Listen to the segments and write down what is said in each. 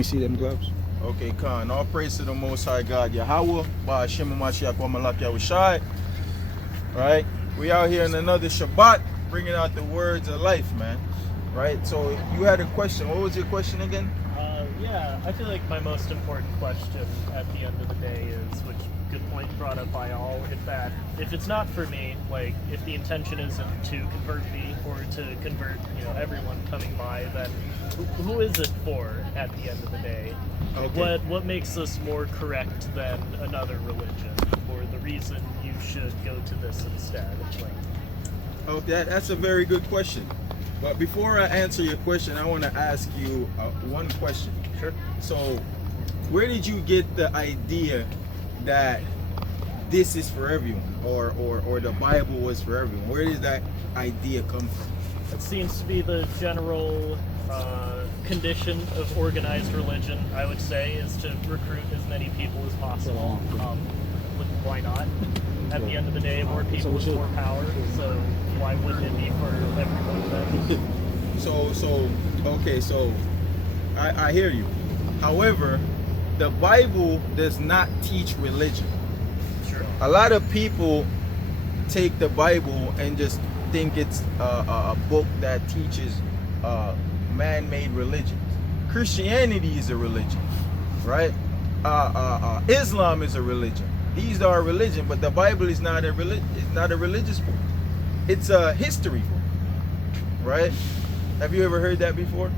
me see them gloves. Okay, Khan. All praise to the Most High God. Yahweh, Ba'ashem Mashiach wa Malak Yahushai. Right? We out here in another Shabbat, bringing out the words of life, man. Right? So you had a question. What was your question again? Yeah, I feel like my most important question at the end of the day is, which good point brought up by all, if it's not for me, like if the intention isn't to convert me or to convert, everyone coming by, then who is it for at the end of the day? Okay. What makes us more correct than another religion, or the reason you should go to this instead? Okay, that's a very good question. But before I answer your question, I want to ask you one question. Sure. So, where did you get the idea that this is for everyone, or the Bible was for everyone? Where did that idea come from? It seems to be the general condition of organized religion, I would say, is to recruit as many people as possible. Why not? At the end of the day, more people is more power, so why wouldn't it be for everyone then? So I hear you. However, the Bible does not teach religion. Sure. A lot of people take the Bible and just think it's a book that teaches man-made religions. Christianity is a religion, right? Islam is a religion. These are a religion, but the Bible is not a It's not a religious book. It's a history book, right? Have you ever heard that before?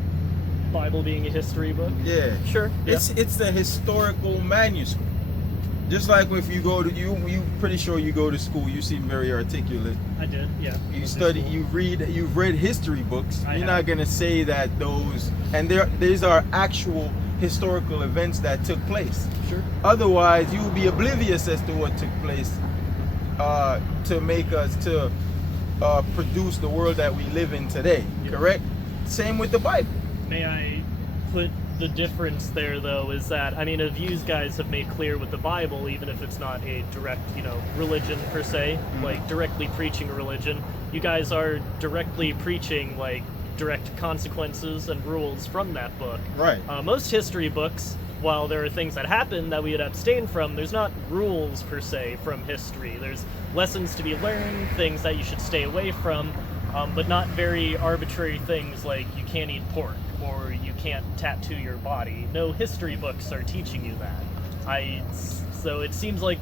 Bible being a history book? Yeah. Sure. Yeah. It's a historical manuscript. Just like if you go to you pretty sure you go to school. You seem very articulate. I did. Yeah. You study. You've read history books. You're not gonna say that these are actual historical events that took place. Sure. Otherwise, you will be oblivious as to what took place to make us produce the world that we live in today. Yep. Correct? Same with the Bible. May I put the difference there, though, is that, if you guys have made clear with the Bible, even if it's not a direct, religion per se, like directly preaching a religion, you guys are directly preaching, like, direct consequences and rules from that book. Right. Most history books, while there are things that happen that we would abstain from, there's not rules per se from history. There's lessons to be learned, things that you should stay away from, but not very arbitrary things like you can't eat pork or you can't tattoo your body. No history books are teaching you that. So it seems like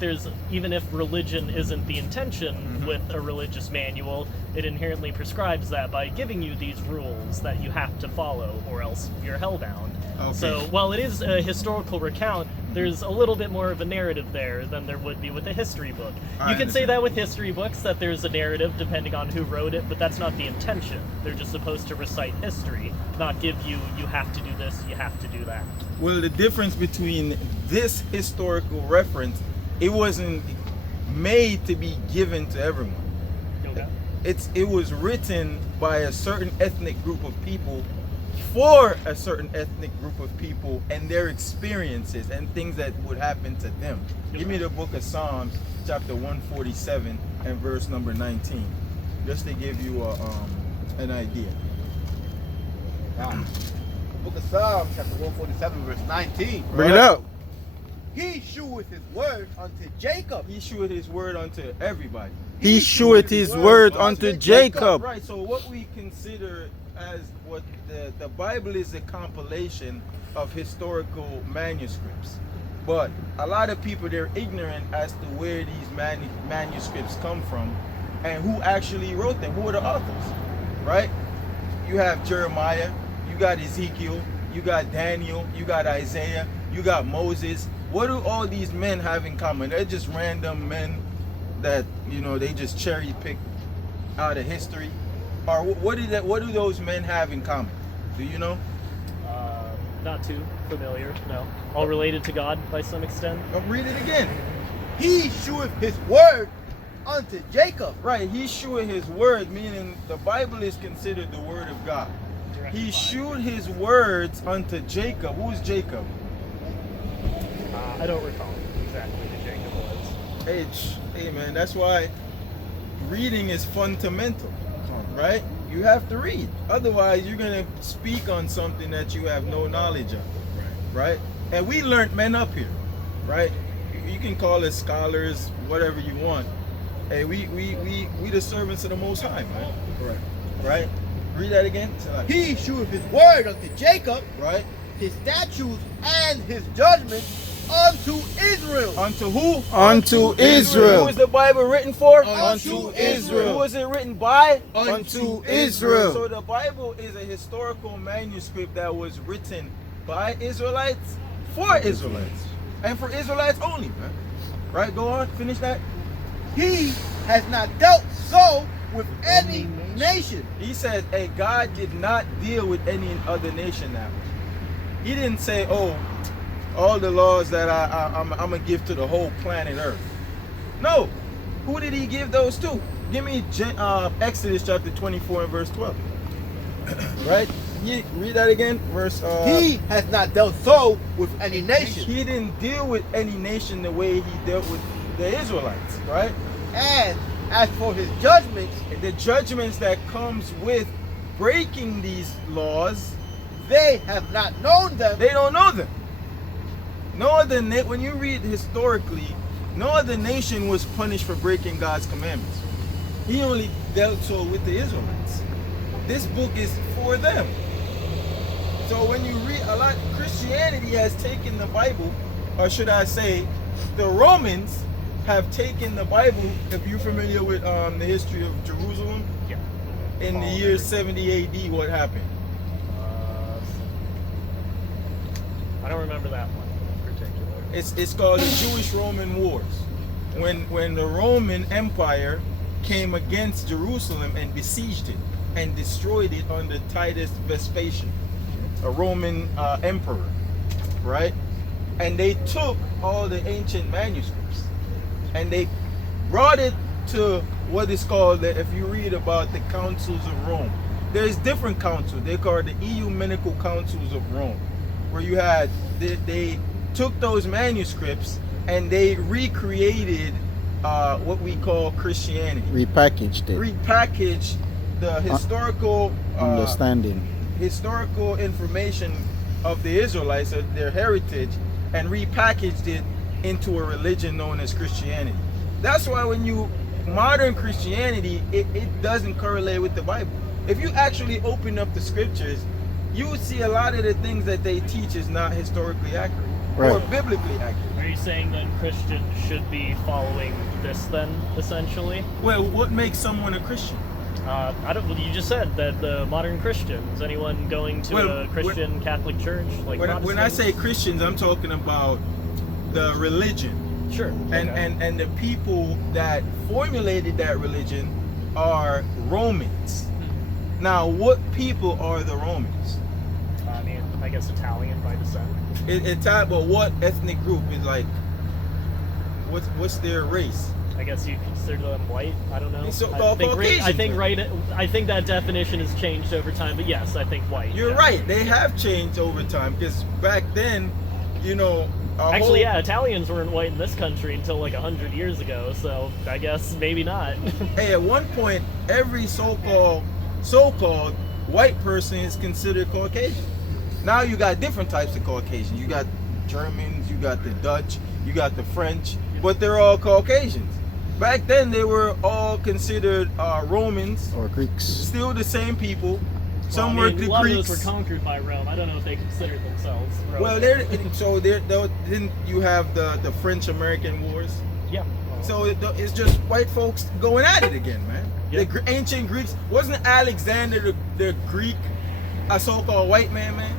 even if religion isn't the intention with a religious manual, it inherently prescribes that by giving you these rules that you have to follow or else you're hellbound. Okay. So while it is a historical recount, there's a little bit more of a narrative there than there would be with a history book. You can say that with history books, that there's a narrative depending on who wrote it, but that's not the intention. They're just supposed to recite history, not give you have to do this, you have to do that. Well, the difference between this historical reference, it wasn't made to be given to everyone. Okay. It was written by a certain ethnic group of people for a certain ethnic group of people and their experiences and things that would happen to them. Give me the book of Psalms, chapter 147 and verse number 19, just to give you an idea. The book of Psalms, chapter 147, verse 19. Bring it up. He sheweth his word unto Jacob. He sheweth his word unto everybody. He sheweth his word unto Jacob. Right, so what we consider as what the Bible is a compilation of historical manuscripts. But a lot of people, they're ignorant as to where these manuscripts come from and who actually wrote them, who are the authors, right? You have Jeremiah, you got Ezekiel, you got Daniel, you got Isaiah, you got Moses. What do all these men have in common? They're just random men that, they just cherry pick out of history. Or what do those men have in common? Do you know? Not too familiar, no. All related to God by some extent. Read it again. He sheweth his word unto Jacob. Right, he shewed his word, meaning the Bible is considered the word of God. He shewed his words unto Jacob. Who is Jacob? I don't recall exactly who Jacob was. Hey man, that's why reading is fundamental, right? You have to read. Otherwise, you're going to speak on something that you have no knowledge of. right? And we learned men up here, right? You can call us scholars, whatever you want. Hey, we the servants of the Most High, man. Correct. Right? Read that again. He sheweth his word unto Jacob, Right? his statutes and his judgments unto Israel. Unto who? Unto Israel. Who is the Bible written for? Unto Israel. Who is it written by? Unto Israel. So the Bible is a historical manuscript that was written by Israelites for Israelites. And for Israelites only, man. Right? Go on, finish that. He has not dealt so with any nation. He said, hey, God did not deal with any other nation that way. He didn't say, oh, all the laws that I'm going to give to the whole planet Earth. No. Who did he give those to? Give me Exodus chapter 24 and verse 12. Right? Read that again. Verse. He has not dealt so with any nation. He didn't deal with any nation the way he dealt with the Israelites. Right? And as for his judgments, The judgments that comes with breaking these laws, they have not known them. they don't know them. No other when you read historically, no other nation was punished for breaking God's commandments. He only dealt so with the Israelites. This book is for them. So when you read a lot, Christianity has taken the Bible, or should I say, the Romans have taken the Bible. If you're familiar with the history of Jerusalem, Yeah. in the year 70 AD, what happened? I don't remember that one in particular. It's called the Jewish-Roman Wars. When the Roman Empire came against Jerusalem and besieged it and destroyed it under Titus Vespasian, a Roman emperor, right? And they took all the ancient manuscripts and they brought it to what is called, if you read about the councils of Rome, there's different councils. They call it the ecumenical councils of Rome, where you had, they took those manuscripts and they recreated what we call Christianity. Repackaged it. Repackaged the historical Understanding. historical information of the Israelites, of their heritage, and repackaged it into a religion known as Christianity. That's why when you modern Christianity, it doesn't correlate with the Bible. If you actually open up the scriptures, you would see a lot of the things that they teach is not historically accurate or Right. biblically accurate. Are you saying that Christians should be following this then, essentially? Well, what makes someone a Christian? I don't. Well, you just said that the modern Christians, anyone going to Well, a Christian Catholic church, like When I Protestants? say Christians, I'm talking about the religion. Sure, And, okay. and the people that formulated that religion are Romans. Now, what people are the Romans? I mean, I guess Italian by descent. But what ethnic group is like? What's their race? I guess you consider them white. I don't know. So, I think Caucasians, I think that definition has changed over time, but yes, I think white. You're yeah. right. They have changed over time because back then, you know. Actually, yeah, Italians weren't white in this country until like 100 years ago, so I guess maybe not. Hey, at one point, every so-called white person is considered Caucasian. Now you got different types of Caucasians. You got Germans, you got the Dutch, you got the French, but they're all Caucasians. Back then, they were all considered Romans, Or Greeks. still the same people. Some Well, I were mean, the a lot Greeks. of those were conquered by Rome. I don't know if they considered themselves Roman. Well, then you have the French-American Wars. yeah. So it's just white folks going at it again, man. Yeah. The ancient Greeks, wasn't Alexander the Greek a so-called white man, man?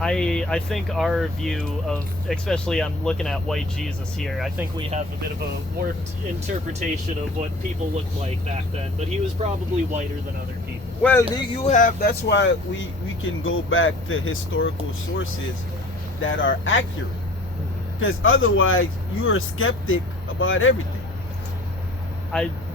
I think our view of, especially I'm looking at white Jesus here, I think we have a bit of a warped interpretation of what people looked like back then, but he was probably whiter than other people. Well, yes. you have, that's why we can go back to historical sources that are accurate. Because otherwise, you're a skeptic about everything.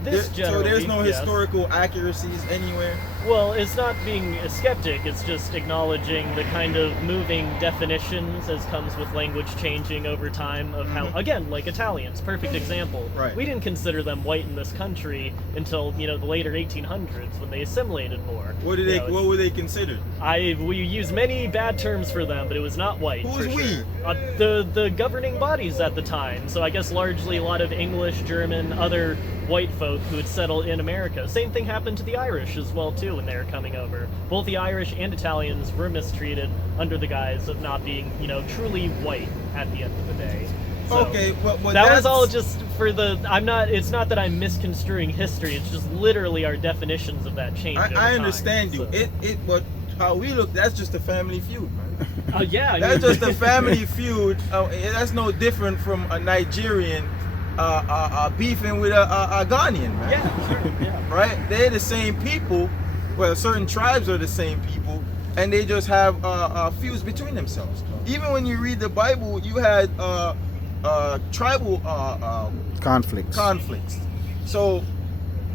this generally. So there's no yes. historical accuracies anywhere. Well, it's not being a skeptic, it's just acknowledging the kind of moving definitions as comes with language changing over time of how, again, like Italians, perfect example. Right. We didn't consider them white in this country until, the later 1800s when they assimilated more. What were they considered? We use many bad terms for them, but it was not white. Who's for we? Sure. The governing bodies at the time. So I guess largely a lot of English, German, other white folk who had settled in America. Same thing happened to the Irish as well too when they were coming over. Both the Irish and Italians were mistreated under the guise of not being, truly white at the end of the day. So Okay, but that was all just for the. It's not that I'm misconstruing history. It's just literally our definitions of that change. I understand you. But how we look, that's just a family feud, man. Yeah. That's just a family feud. That's no different from a Nigerian beefing with a Ghanaian, man. Yeah, sure. Yeah. Right? They're the same people. Well, certain tribes are the same people, and they just have feuds between themselves. Even when you read the Bible, you had tribal conflicts. So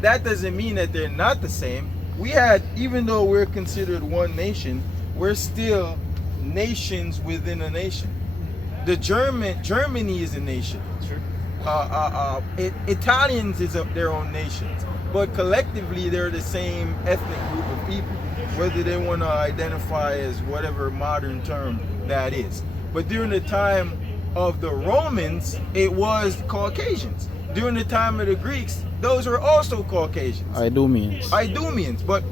that doesn't mean that they're not the same. We had, even though we're considered one nation, we're still nations within a nation. Germany is a nation. Sure. Italians is their own nations, but collectively they're the same ethnic group of people, whether they want to identify as whatever modern term that is. But during the time of the Romans, it was Caucasians. During the time of the Greeks, those were also Caucasians. Idumeans. But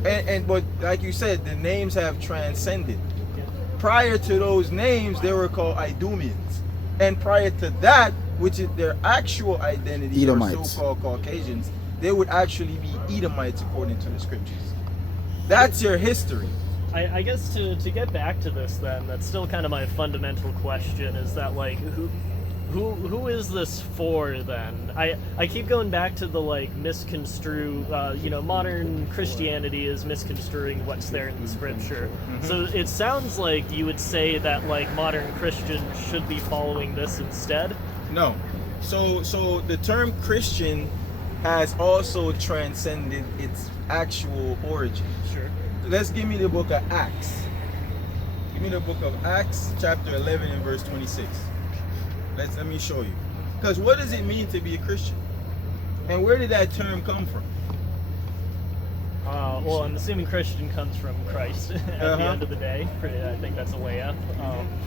like you said, the names have transcended. Prior to those names, they were called Idumeans, and prior to that, which is their actual identity, Edomites. so-called Caucasians, they would actually be Edomites according to the scriptures. That's your history. I guess to get back to this then, that's still kind of my fundamental question, is that like who is this for then? I keep going back to the misconstrue, modern Christianity is misconstruing what's there in the scripture. So it sounds like you would say that modern Christians should be following this instead? No. So the term Christian has also transcended its actual origin. Sure. Let's give me the book of Acts. Give me the book of Acts, chapter 11 and verse 26. Let me show you. Because what does it mean to be a Christian? And where did that term come from? Well, I'm assuming Christian comes from Christ at the end of the day. I think that's a way up.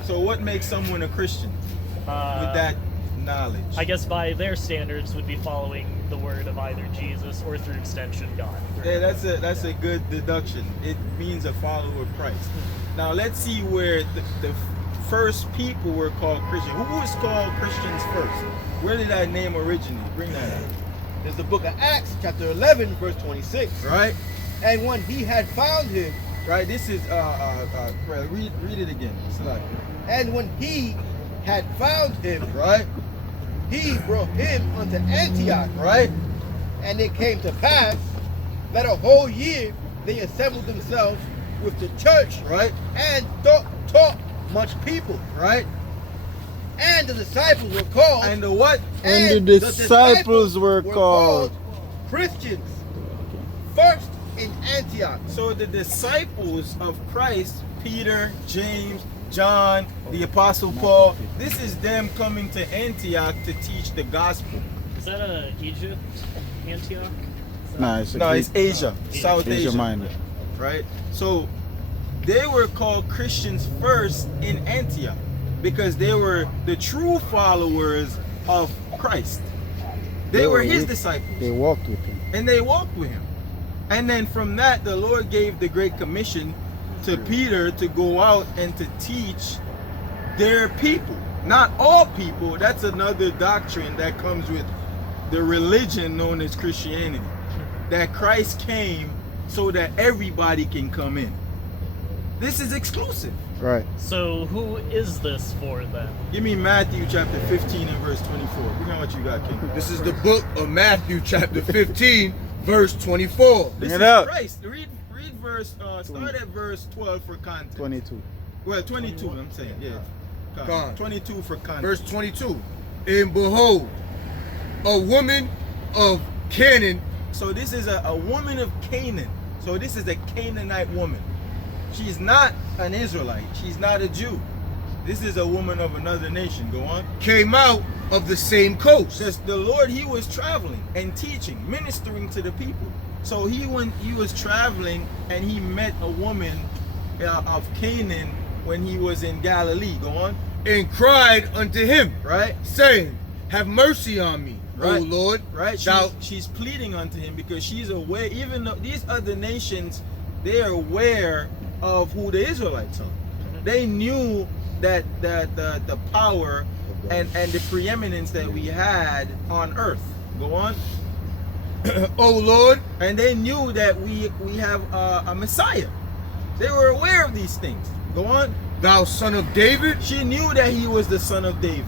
So what makes someone a Christian with that knowledge? I guess by their standards would be following the word of either Jesus or through extension God. Yeah, that's a good deduction. It means a follower of Christ. Now let's see where the first people were called Christian. Who was called Christians first? Where did that name originate? Bring that out. There's the book of Acts, chapter 11, verse 26. Right? And when he had found him, Right, this is read it again. It's like, and when he had found him, right? he brought him unto Antioch. Right? And it came to pass that a whole year they assembled themselves with the church, Right? and taught much people. Right? And the disciples were called. And the what? And the disciples were called Christians. First in Antioch. So the disciples of Christ, Peter, James, John, the Apostle Paul, this is them coming to Antioch to teach the gospel. Is that Egypt, Antioch? No, It's Asia, South Asia Asia, Minor. right? So they were called Christians first in Antioch because they were the true followers of Christ. They were his disciples. They walked with him. And they walked with him. And then from that, the Lord gave the Great Commission to Peter to go out and to teach their people. Not all people. That's another doctrine that comes with the religion known as Christianity. That Christ came so that everybody can come in. This is exclusive. Right. So who is this for then? Give me Matthew chapter 15 and verse 24. Bring on what you got, King. This is the book of Matthew, chapter 15, verse 24. This Bring is it out. Christ. Read verse, start at verse 12 for context. 22. Well, 22, I'm saying, yeah. Gone. 22 for context. Verse 22. And behold, a woman of Canaan So this is a woman of Canaan. So this is a Canaanite woman. She's not an Israelite. She's not a Jew. This is a woman of another nation. Go on. Came out of the same coast. Says the Lord, he was traveling and teaching, ministering to the people. So he was traveling and he met a woman of Canaan when he was in Galilee. Go on. And cried unto him, Right? saying, have mercy on me, Right. O Lord. Right? Thou She's pleading unto him because she's aware, even though these other nations, they are aware of who the Israelites are. They knew that the power and the preeminence that we had on earth. Go on. O Lord, And they knew that we have a Messiah. They were aware of these things. Go on. thou son of David, She knew that he was the son of David.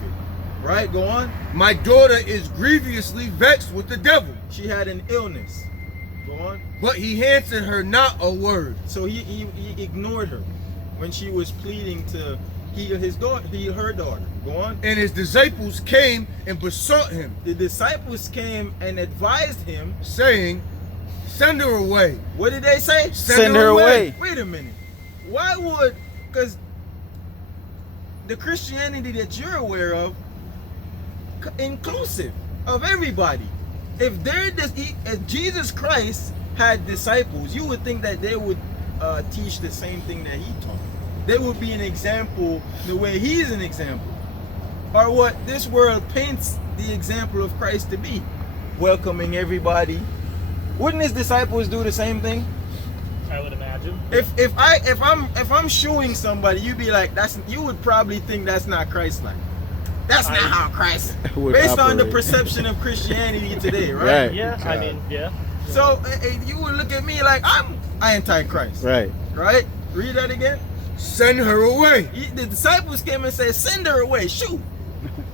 Right? Go on. my daughter is grievously vexed with the devil. She had an illness. Go on. But he answered her not a word. So he ignored her when she was pleading to heal her daughter. Go on. And his disciples came and besought him, The disciples came and advised him. saying, send her away. What did they say? Send her away. Wait a minute. Why would? Because the Christianity that you're aware of, inclusive of everybody. If Jesus Christ had disciples, you would think that they would teach the same thing that he taught. They would be an example the way he's an example, or what this world paints the example of Christ to be, welcoming everybody. Wouldn't his disciples do the same thing? I would imagine. If I'm shooing somebody, you'd be like, you would probably think that's not Christ-like. That's not how Christ, would based on the operate. perception of Christianity today, right? Right. Yeah, I mean, yeah. So you would look at me like I'm anti-Christ, Right. right? Read that again. Send her away. The disciples came and said, send her away, shoot,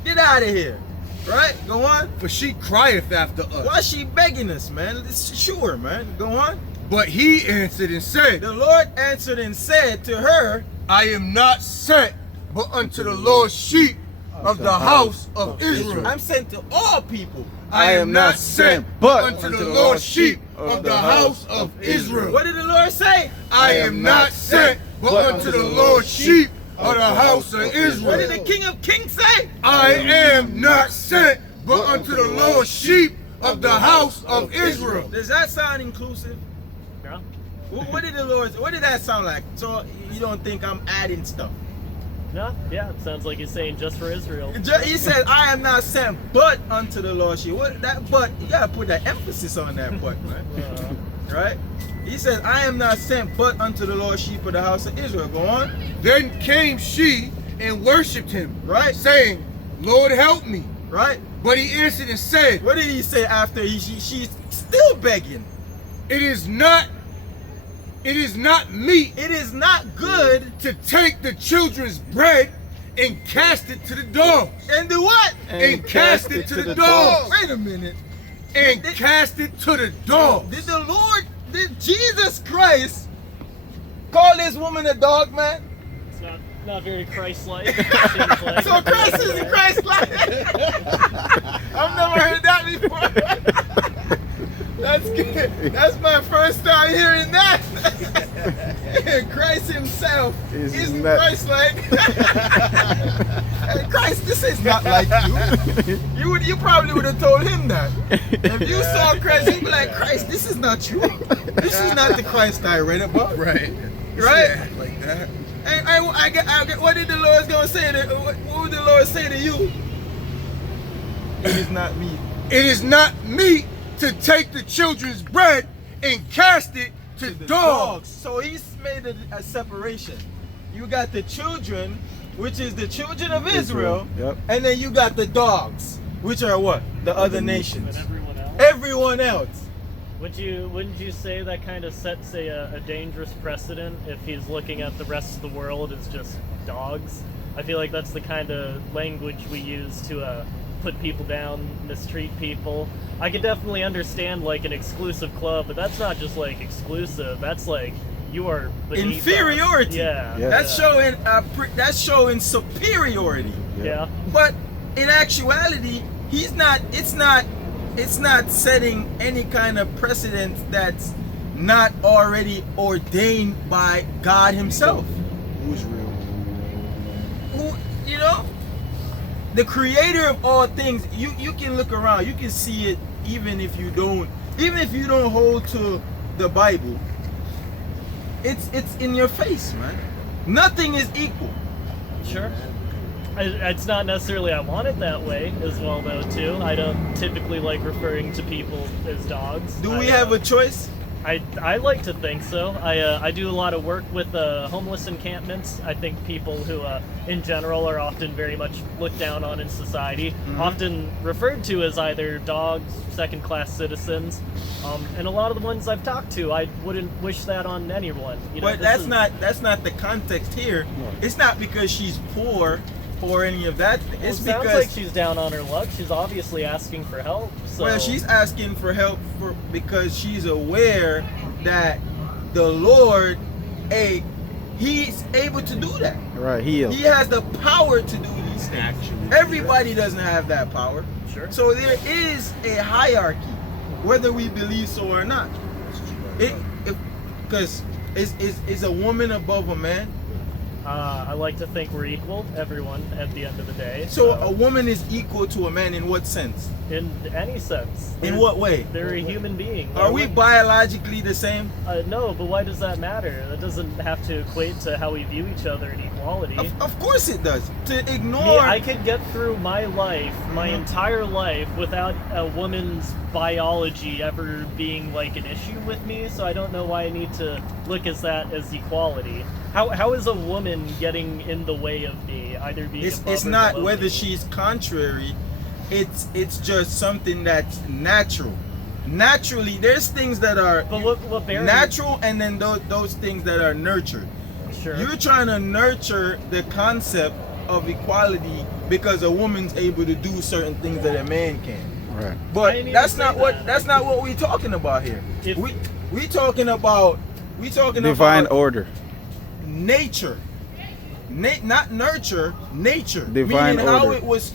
get out of here, right? Go on. For she crieth after us. Why is she begging us, man? Sure, man. Go on. But he answered and said, The Lord answered and said to her, I am not sent but unto the lost sheep of the house of Israel. I'm sent to all people. I am not sent but unto the lost sheep of the house of Israel. What did the Lord say? I am not sent but unto the lost sheep of the house of What did Israel. the King of Kings say? I am not sent but unto the lost sheep of the house of Israel. Does that sound inclusive? No? What did the Lord? What did that sound like? So you don't think I'm adding stuff? No? Yeah, it sounds like he's saying just for Israel. He said, "I am not sent but unto the Lord." What that but? You gotta put that emphasis on that but, man. Right? He said, "I am not sent but unto the Lord sheep of the house of Israel." Go on. Then came she and worshipped him, Right? saying, Lord, help me. Right? But he answered and said, What did he say after she's still begging? It is not meat It is not good. to take the children's bread and cast it to the dogs. And do what? And cast it to the dogs. Wait a minute. And cast it to the dogs. Did Jesus Christ call this woman a dog, man? It's not very Christ-like. Seems like. So Christ isn't Christ-like. I've never heard that before. That's good. That's my first time hearing that. Christ himself isn't not- Christ-like. Hey, Christ, this is not like you. You probably would have told him that. If you saw Christ, you'd be like, Christ, this is not you. This is not the Christ I read about. Right. Right? Like that. I get, what did the Lord gonna say to? What would the Lord say to you? It is not me. It is not meat to take the children's bread and cast it to The dogs. So he's made a separation. You got the children, which is the children of Israel, Yep. and then you got the dogs, which are what? The other nations. And everyone else. Everyone else. Wouldn't you say that kind of sets a dangerous precedent if he's looking at the rest of the world as just dogs? I feel like that's the kind of language we use to put people down, mistreat people. I could definitely understand like an exclusive club, but that's not just like exclusive. That's like you are beneath us. Inferiority. Yeah. Yeah. That's showing superiority. Yeah. But in actuality, it's not it's not setting any kind of precedent that's not already ordained by God himself. Who's real? Who, you know, the creator of all things. You can look around, you can see it even if you don't hold to the Bible. It's in your face, man. Nothing is equal. Sure. It's not necessarily I want it that way as well, though, too. I don't typically like referring to people as dogs. Do we have a choice? I like to think so. I do a lot of work with homeless encampments. I think people who, in general, are often very much looked down on in society, often referred to as either dogs, second-class citizens, and a lot of the ones I've talked to, I wouldn't wish that on anyone. You know, But that's not the context here. It's not because she's poor or any of that. It's it sounds because like she's down on her luck. She's obviously asking for help. So. well, she's asking for help because she's aware that the Lord, he's able to do that. Right, heal. He has the power to do these things. Actually, Everybody doesn't have that power. Sure. So there is a hierarchy, whether we believe so or not. Because is a woman above a man? I like to think we're equal, everyone, at the end of the day. So a woman is equal to a man in what sense? In any sense. In what way? They're a human being. Are we biologically the same? No, but why does that matter? That doesn't have to equate to how we view each other in equality. Of course it does. To ignore... Me, I could get through my life, my entire life, without a woman's biology ever being like an issue with me, so I don't know why I need to look at that as equality. How is a woman getting in the way of me, either being above it's or not below whether me? she's contrary, it's just something that's natural. Naturally, there's things that are But what Barry, natural, and then those things that are nurtured. Sure. You're trying to nurture the concept of equality because a woman's able to do certain things that a man can. Right. I But didn't that's even not say what that. that's not what we're talking about here. If- We talking about Divine order. nature. Not nurture, nature. Divine meaning how order. it was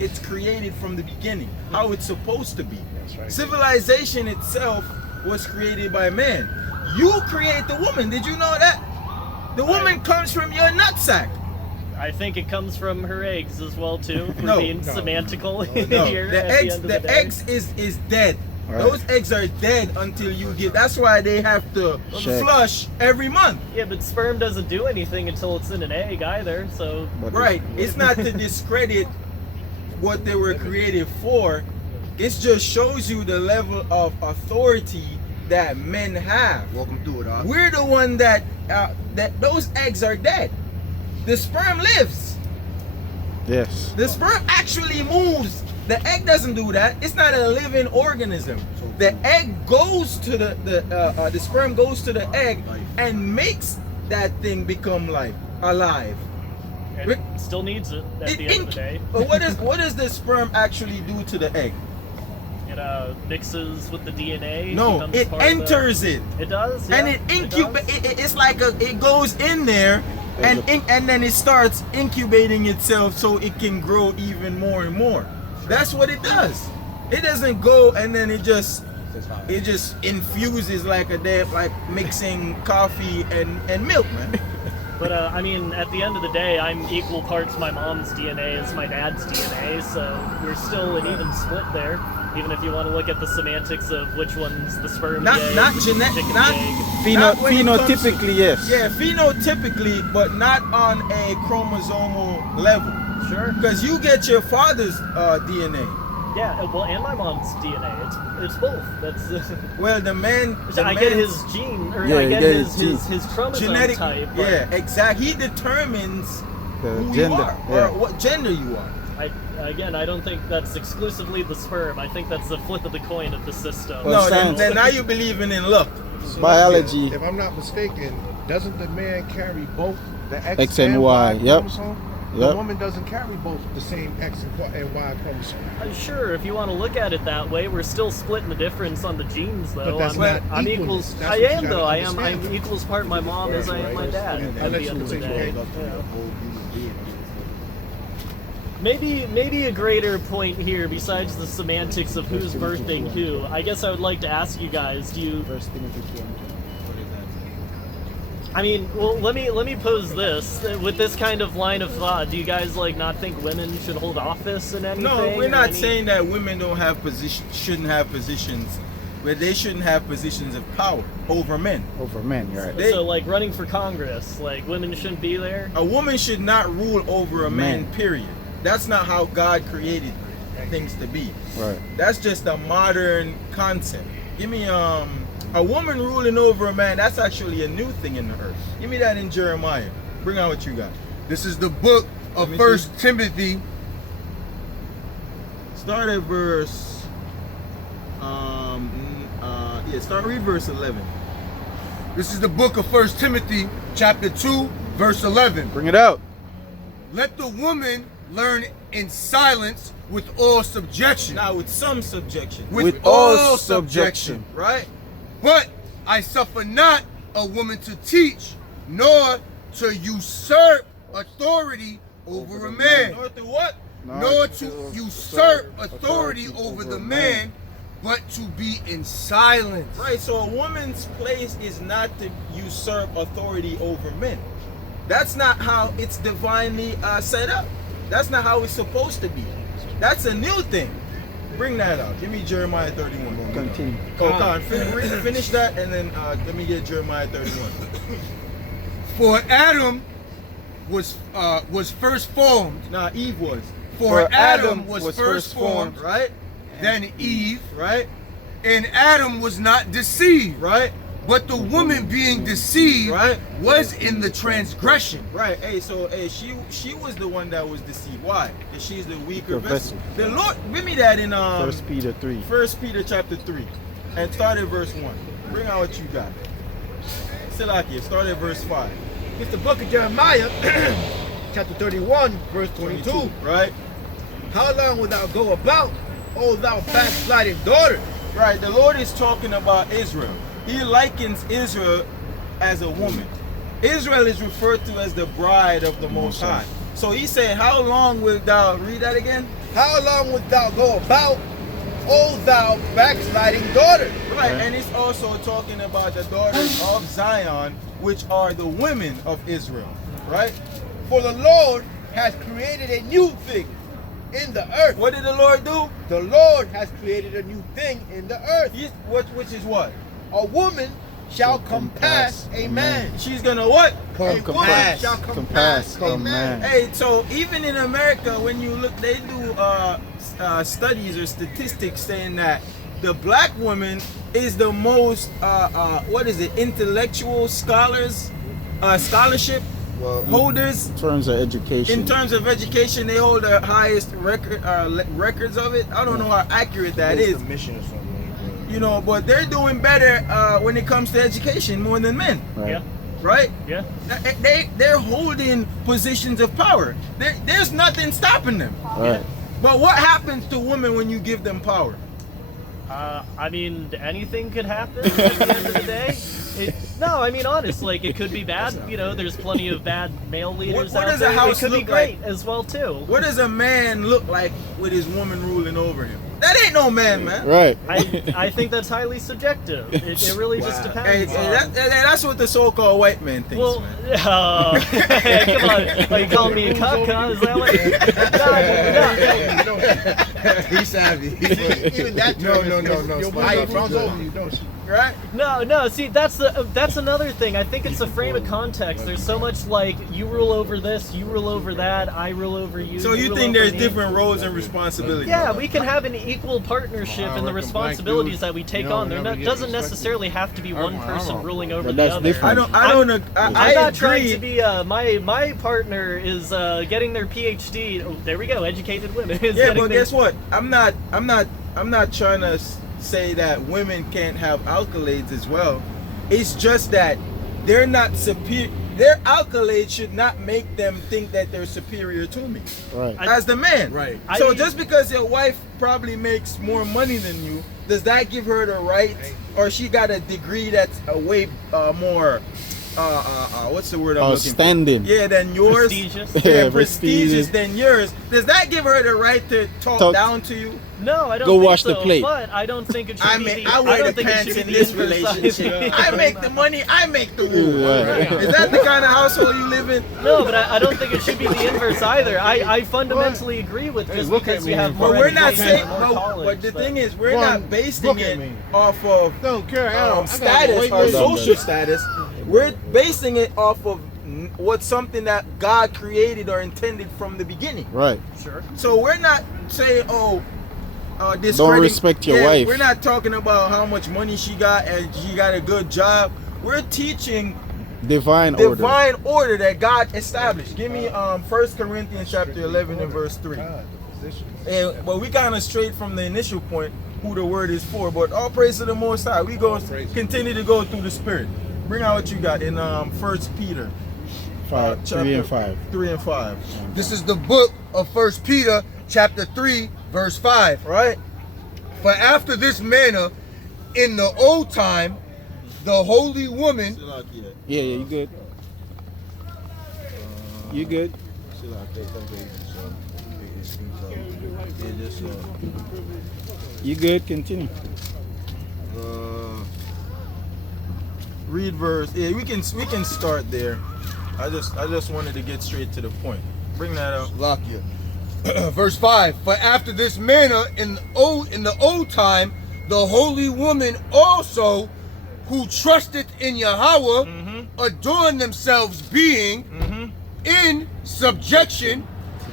it's created from the beginning, how it's supposed to be. That's right. Civilization itself was created by man. You create the woman. Did you know that? The woman comes from your nutsack. I think it comes from her eggs as well too. For No, being no, semantical No, here. the at eggs, end of the day. eggs is dead. Right. Those eggs are dead until you get. That's why they have to Check. flush every month. Yeah, but sperm doesn't do anything until it's in an egg either. So But Right. It's not to discredit what they were created for. It just shows you the level of authority that men have. Welcome to it, huh? We're the one that those eggs are dead. The sperm lives. Yes. The sperm actually moves. The egg doesn't do that. It's not a living organism. The egg goes to the sperm goes to the egg and makes that thing become alive. and it still needs it at the end of the day. But what does the sperm actually do to the egg? It mixes with the DNA. No, becomes it part of enters it. It does, And yeah, it incubates. does. It's like it goes in there, and then it starts incubating itself so it can grow even more and more. That's what it does. It doesn't go and then it just infuses like mixing coffee and milk, man. But I mean, at the end of the day, I'm equal parts my mom's DNA as my dad's DNA, so we're still an even split there. Even if you want to look at the semantics of which one's the sperm, Not the egg, not chicken genetic, not egg. not when it comes to- Phenotypically, yes. Yeah, phenotypically, but not on a chromosomal level. Sure. Because you get your father's DNA. Yeah. Well, and my mom's DNA. It's both. That's. Well, the man. I get his gene, or Yeah, I you get get his his his chromosome genetic. type. But Yeah, exactly. He determines The who you gender. are Yeah. or what gender you are. I don't think that's exclusively the sperm. I think that's the flip of the coin of the system. Well, No, science- then now you're believing in luck. So, Biology. If I'm not mistaken, doesn't the man carry both the X, X and Y, yep. chromosome? Yep. The woman doesn't carry both the same X and Y chromosome. Sure, if you want to look at it that way, we're still splitting the difference on the genes, though. But that's not I'm equalness. equals. That's I what you am gotta though. understand. I'm equals part my mom as I am my dad. And At let the you end of the take day. care of Yeah. maybe a greater point here, besides the semantics of who's birthing who. I guess I would like to ask you guys: do you? I mean, well, let me pose this with this kind of line of thought. Do you guys like not think women should hold office in anything? No, we're not saying that women don't have shouldn't have positions, but they shouldn't have positions of power over men. Over men, you're right. So like running for Congress, like women shouldn't be there. A woman should not rule over a man. Period. That's not how God created things to be. Right. That's just a modern concept. Give me a woman ruling over a man. That's actually a new thing in the earth. Give me that in Jeremiah. Bring out what you got. This is the book of 1 Timothy. Start at verse. Read verse 11. This is the book of 1 Timothy, chapter 2, verse 11. Bring it out. Let the woman learn in silence with all subjection. Now with some subjection. With all subjection. Right? But I suffer not a woman to teach, nor to usurp authority over a man. Nor to what? Nor to usurp authority over the man, but to be in silence. Right, so a woman's place is not to usurp authority over men. That's not how it's divinely set up. That's not how it's supposed to be. That's a new thing. Bring that out. Give me Jeremiah 31. Continue. Finish that, and then let me get Jeremiah 31. For Adam was first formed. Nah, Eve was. For Adam was first formed, right? Then Eve, right? And Adam was not deceived, right? But the woman being deceived, right, was in the transgression. Right. Hey, so she was the one that was deceived. Why? Because she's the weaker vessel. The Lord, give me that in 1 Peter 3. 1 Peter chapter 3, and start at verse 1. Bring out what you got. Salakia, start at verse 5. It's the book of Jeremiah, chapter 31, verse 22. Right. How long wilt thou go about, O thou backsliding daughter? Right. The Lord is talking about Israel. He likens Israel as a woman. Israel is referred to as the bride of the Most High. So he said, how long wilt thou, read that again? How long wilt thou go about, O thou backsliding daughter? Right, and it's also talking about the daughters of Zion, which are the women of Israel, right? For the Lord has created a new thing in the earth. What did the Lord do? The Lord has created a new thing in the earth. Which is what? A woman shall compass a man. She's gonna what? Compass. Shall compass a man. Hey, so even in America, when you look, they do studies or statistics saying that the black woman is the most intellectual scholars, scholarship holders. In terms of education. In terms of education, they hold the highest records of it. I don't know how accurate that is. You know, but they're doing better when it comes to education more than men. Right. Yeah. Right? Yeah. They're holding positions of power. There's nothing stopping them. Right. But what happens to women when you give them power? I mean, anything could happen at the end of the day. No, I mean, honest, like, it could be bad. You know, there's plenty of bad male leaders What out does there. a house it could look be great like? as well, too. What does a man look like with his woman ruling over him? That ain't no man, man. Right. I think that's highly subjective. It really just depends. That's what the so-called white man thinks, Well, man. come on. Are you calling me a cuck, Is that what? He's savvy. Even that term no. I frowns over you, don't you? Right? No. See, that's another thing. I think it's a frame of context. There's so much like you rule over this, you rule over that, I rule over you. So you rule think over there's me. different roles and responsibilities? Yeah, we can have an equal partnership in the responsibilities that we take on. There doesn't necessarily have to be one person ruling over the that's other. different. I'm not agree. trying to be my partner is getting their PhD. Oh, there we go, educated women. Yeah, but guess what? I'm not trying to say that women can't have accolades as well. It's just that they're not superior. Their accolades should not make them think that they're superior to me. Right. As the man. Right. So just because your wife probably makes more money than you, does that give her the right, or she got a degree that's a way more what's the word I'm looking Outstanding. for? Yeah, than yours. Prestigious. Yeah, Yeah, prestigious prestigious. than yours. Does that give her the right to talk down to you? No, I don't Go think wash so, the plate. But I don't think it should I be mean, the, I wear don't the think it pants should in be this the inverse relationship. size. I make the money, I make the rules. Right. Is that the kind of household you live in? No, but I don't think it should be the inverse either. I fundamentally agree with just look because at you me. have more But we're not education saying, and more college. but the thing is, we're One, not basing look at it me. off of Don't care. I don't. status or social status. We're basing it off of what's something that God created or intended from the beginning. Right. Sure. So we're not saying, this Don't respect your wife. We're not talking about how much money she got and she got a good job. We're teaching Divine order. divine order that God established. Give me 1 Corinthians chapter 11 and verse 3. And well, we kind of strayed from the initial point who the word is for, but all praise to the Most High. We go continue to go through the Spirit. Bring out what you got in 1 Peter 3 and 5. 3 and 5. This is the book of 1 Peter, chapter 3, verse 5. Right? For after this manner, in the old time, the holy woman. Yeah, you good. You good. You good. Continue. Read verse. Yeah, we can start there. I just wanted to get straight to the point. Bring that up. Lakia. Verse 5. For after this manner in the old time, the holy woman also who trusted in Yahweh adorned themselves, being in subjection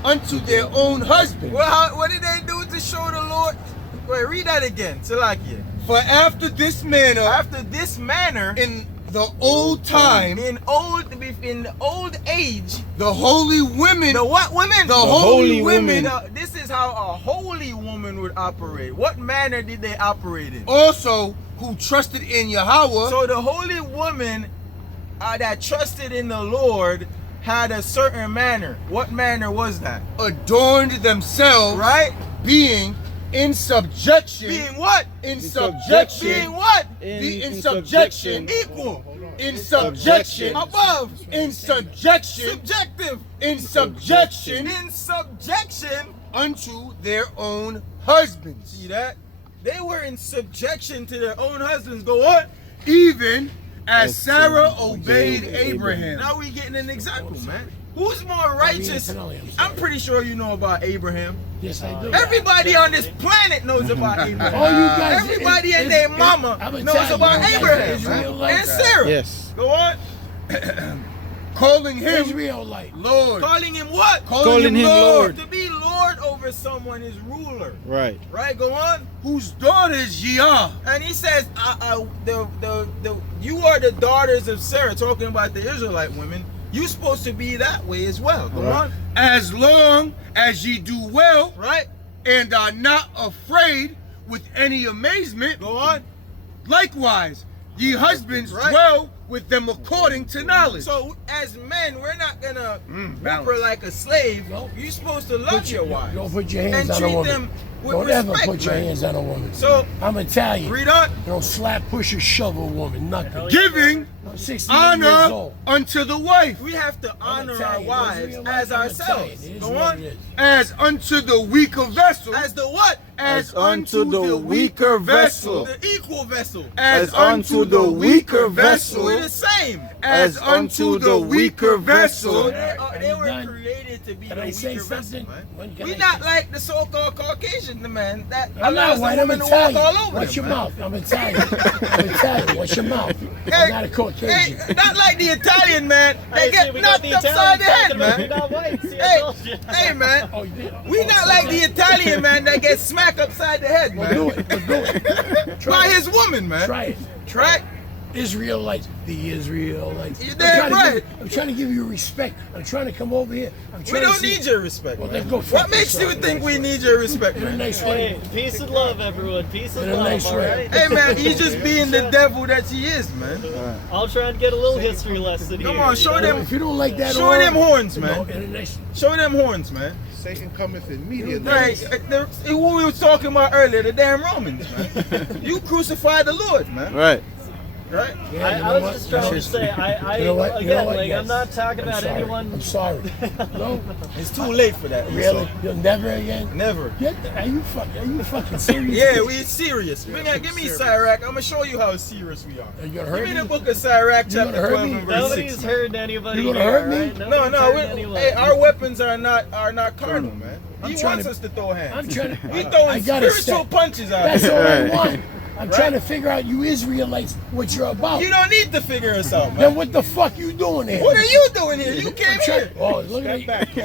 unto their own husbands. Well, what did they do to show the Lord? Wait, read that again. Salakia. For after this manner, After this manner, in the old time, in the old age, the holy women, the what women? the holy women Now, this is how a holy woman would operate. What manner did they operate in? also who trusted in Yahweh. So the holy woman that trusted in the Lord had a certain manner. What manner was that? adorned themselves, Right? being in subjection. Being what? in subjection. Being what? Be in subjection. Equal. In subjection. Above. In subjection. Subjective. In subjection In subjection. unto their own husbands. See that? They were in subjection to their own husbands. Go on. Even as As Sarah Sarah obeyed obeyed Abraham. Now we getting an example, man. Who's more righteous? I'm pretty sure you know about Abraham. Yes, I do. Everybody on this planet knows about Abraham. All you guys, Everybody and their mama knows about Abraham and Sarah. Yes. Go on. Calling him Israelite. Lord. Calling him what? Calling him Lord. To be Lord over someone is ruler. Right. Right? Go on. Whose daughters ye are. And he says, you are the daughters of Sarah, talking about the Israelite women. You supposed to be that way as well. Go Right. on. As long as ye do well Right? and are not afraid with any amazement. Go on. Likewise, ye husbands Right. dwell with them according to knowledge. So as men, we're not gonna whip her balance. like a slave. No. You're supposed to love your wives. Don't put your hands and on a treat woman. them with Don't respect, ever put your man. hands on a woman. So I'm Italian. read on. Don't slap, push, or shove a woman. Nothing. Giving I'm 68 years honor old. unto the wife, We have to honor our Italian. wives Israelite, as I'm ourselves. Italian. It is Go what on. it is. as unto the weaker vessel, As the what? as unto the weaker vessel, The equal vessel. as unto the weaker vessel, We're the same. as unto the weaker So vessel. they were done? created to be Can the I say weaker vessel, something? man. When can We're I not say like the so-called Caucasian man that I'm allows not the white, I'm woman to walk all Italian. over Watch your them, man. mouth. I'm Italian. I'm Italian. Watch your mouth. I'm not a Caucasian. Hey, not like the Italian man. They Hey, see, get we got knocked the upside the head, Italians talking about man. we're not white. See, I Hey, told you. hey, man. Oh, you did? We not like the Italian man that gets smacked upside the head, Well, do man. it. Well, do it. By Try it. his woman, man. Try it. Right? Israelites, the Israelites. You're I'm damn trying to right. I'm trying to give you respect. I'm trying to come over here. I'm We trying don't to see, need your respect. Well, man. then go fuck What makes you yourself. think we need your respect, in a man? nice way. Hey, peace and love, everyone. Peace and In a love, nice all way. right? Hey, man, he's just being the devil that he is, man. I'll try and get a little history lesson here. Come on, show you know? them. If you don't like that, Show them horns, no, man. in a nice. Show them horns, man. Satan cometh immediately. Right, who we was talking about earlier, the damn Romans, man. You crucified the Lord, man. Right. Right? Yeah, you know I was what? just trying to say, You know what? You know again, what? like, Yes. I'm not talking I'm about sorry. anyone. I'm sorry. No, It's too late for that. really? Esau. You'll never again? Never. Are you fucking serious? Yeah, we serious. Give me Sirach. I'm gonna show you how serious we are. Are you gonna Give hurt me me? the book of Sirach, You gonna chapter hurt 12 me? and verse Nobody's 6. hurting anybody. You gonna here, hurt me? alright? No, Nobody's no. hurting anyone. Hey, our weapons are not carnal, man. I'm He trying wants to- us to throw hands. I'm trying to. We throwing I gotta spiritual say, punches out that's here. all I Right. want. I'm trying to figure out, you Israelites, what you're about. You don't need to figure us out, Then man. what the fuck you doing here? What are you doing here? You came I'm trying- here. Oh, look at you.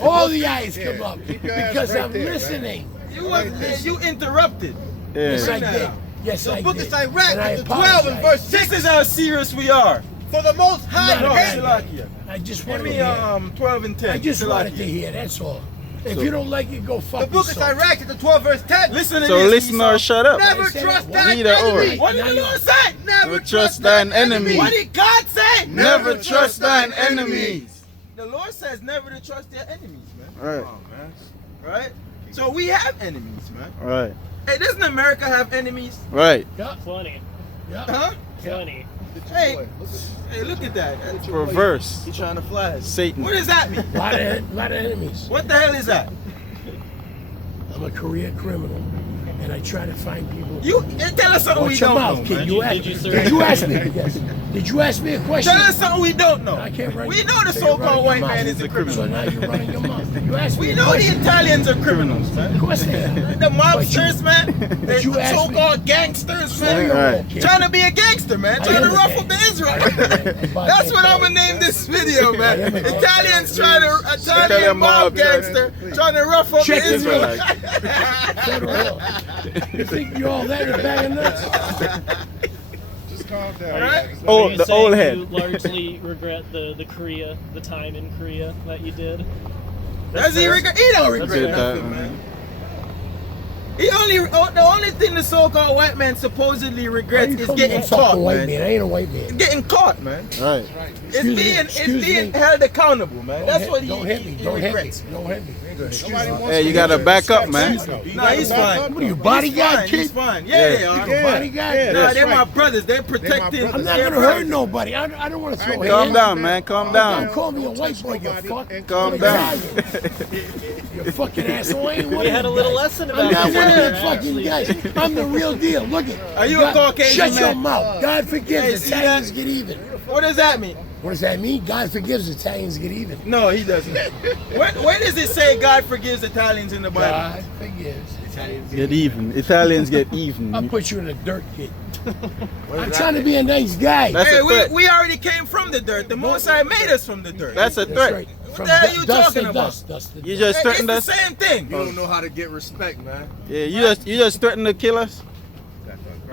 All the eyes come up because I'm listening. You interrupted. Yes, I Bring that did. out. Yes, The I book did. of Sirach, And I chapter 12 and verse 6. This is how serious we are. For the Most High No, hated. Salakia. I just Give wanted to me hear. 12 and 10. I just wanted to Salakia. hear. That's all. If you don't like it, go fuck The book of yourself. Sirach, chapter 12, verse 10. Listen to So this. listen Esau. or shut up. Never say trust that. thine Neither or. enemy. What did the Lord say? Never trust thine enemy. What did God say? Never trust thine enemies. The Lord says never to trust their enemies, man. Right. Come on, man. Right? So we have enemies, man. Right. Hey, doesn't America have enemies? Right. Yeah, Plenty. yeah. Huh? Plenty. Hey, look at that. Reverse. He's trying to flash. Satan. What does that mean? Lot of enemies. What the hell is that? I'm a career criminal, and I try to find people. You tell us something we Watch your don't mouth, know, kid. man. You Did you asked. serve- Did you ask me? Yes. Did you ask me a question? Tell us something we don't know. I can't run. We know the so you're running so-called your white mouth. man is a criminal. So now you're running your mouth. You asked me. We a know the question. Italians are criminals, man. Of course they are. The mobsters, man. The you asked me- so-called gangsters, So man. you're Right. okay. Trying to be a gangster, man. I Trying to am a ruffle the gangster. Israel. But That's what I'm gonna name this video, man. I am a gangster. Italians trying to Italian Italian mob mob gangster trying to ruffle the Check this Israel. out. Federal Hill. You think you're all that in a bag of nuts? Just calm down. Right? Oh, Are you the saying old head. You largely regret the Korea, the time in Korea that you did. Does he regret? He don't regret it, nothing, man. The only thing the so-called white man supposedly regrets is getting caught, white man. man. I ain't a white man. Getting caught, man. Right. Excuse me, It's excuse being me. held accountable, man. Don't That's hit- what he Don't hit me. he Don't hit me. regrets. Don't hit me. Excuse me. Hey, you gotta back up, man. Nah, he's fine. What are you, bodyguard, He's kid? fine. Yeah, they are. You a bodyguard? Nah, they're my brothers. They're protecting. I'm not their gonna hurt brothers. nobody. I don't want to throw hands. Calm down, man. Calm Don't down. call me a white boy, you fuck. Calm I'm down. Italian. You fucking asshole. I ain't one We of had a them little guys. lesson I'm about not this one of earlier, them fucking actually. guys. I'm the real deal. Look at. Are you a Caucasian Shut your man? mouth. God Hey, forgives. see Italians that? get even. What does that mean? What does that mean? God forgives. Italians get even. No, he doesn't. Where does it say God forgives Italians in the Bible? God forgives. Italians Get even. Italians get even. I'll put you in the dirt, kid. I'm trying to be a nice guy. That's Hey, a threat. we already came from the dirt. The Most High made us from the dirt. That's a That's threat. right. From the hell you dust talking to about? dust, dust to You dust. just It's threatened the us. same thing. You don't know how to get respect, man. Yeah, you just threatened to kill us.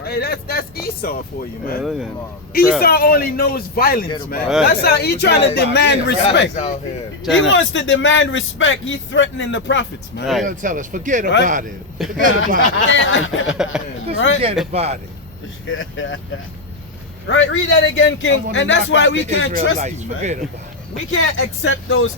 Hey, that's Esau for you, Yeah, man. look at him. Esau only knows violence, man. Right. That's how he trying to demand respect. Out here. He Tryna- wants to demand respect. He's threatening the prophets, man. Right. They're gonna tell us, forget Right? about it. Forget about it. Just Right? forget about it. Right? Read that again, I King. wanna And that's knock why out we the can't trust Israelites. you, man. Forget about it. We can't accept those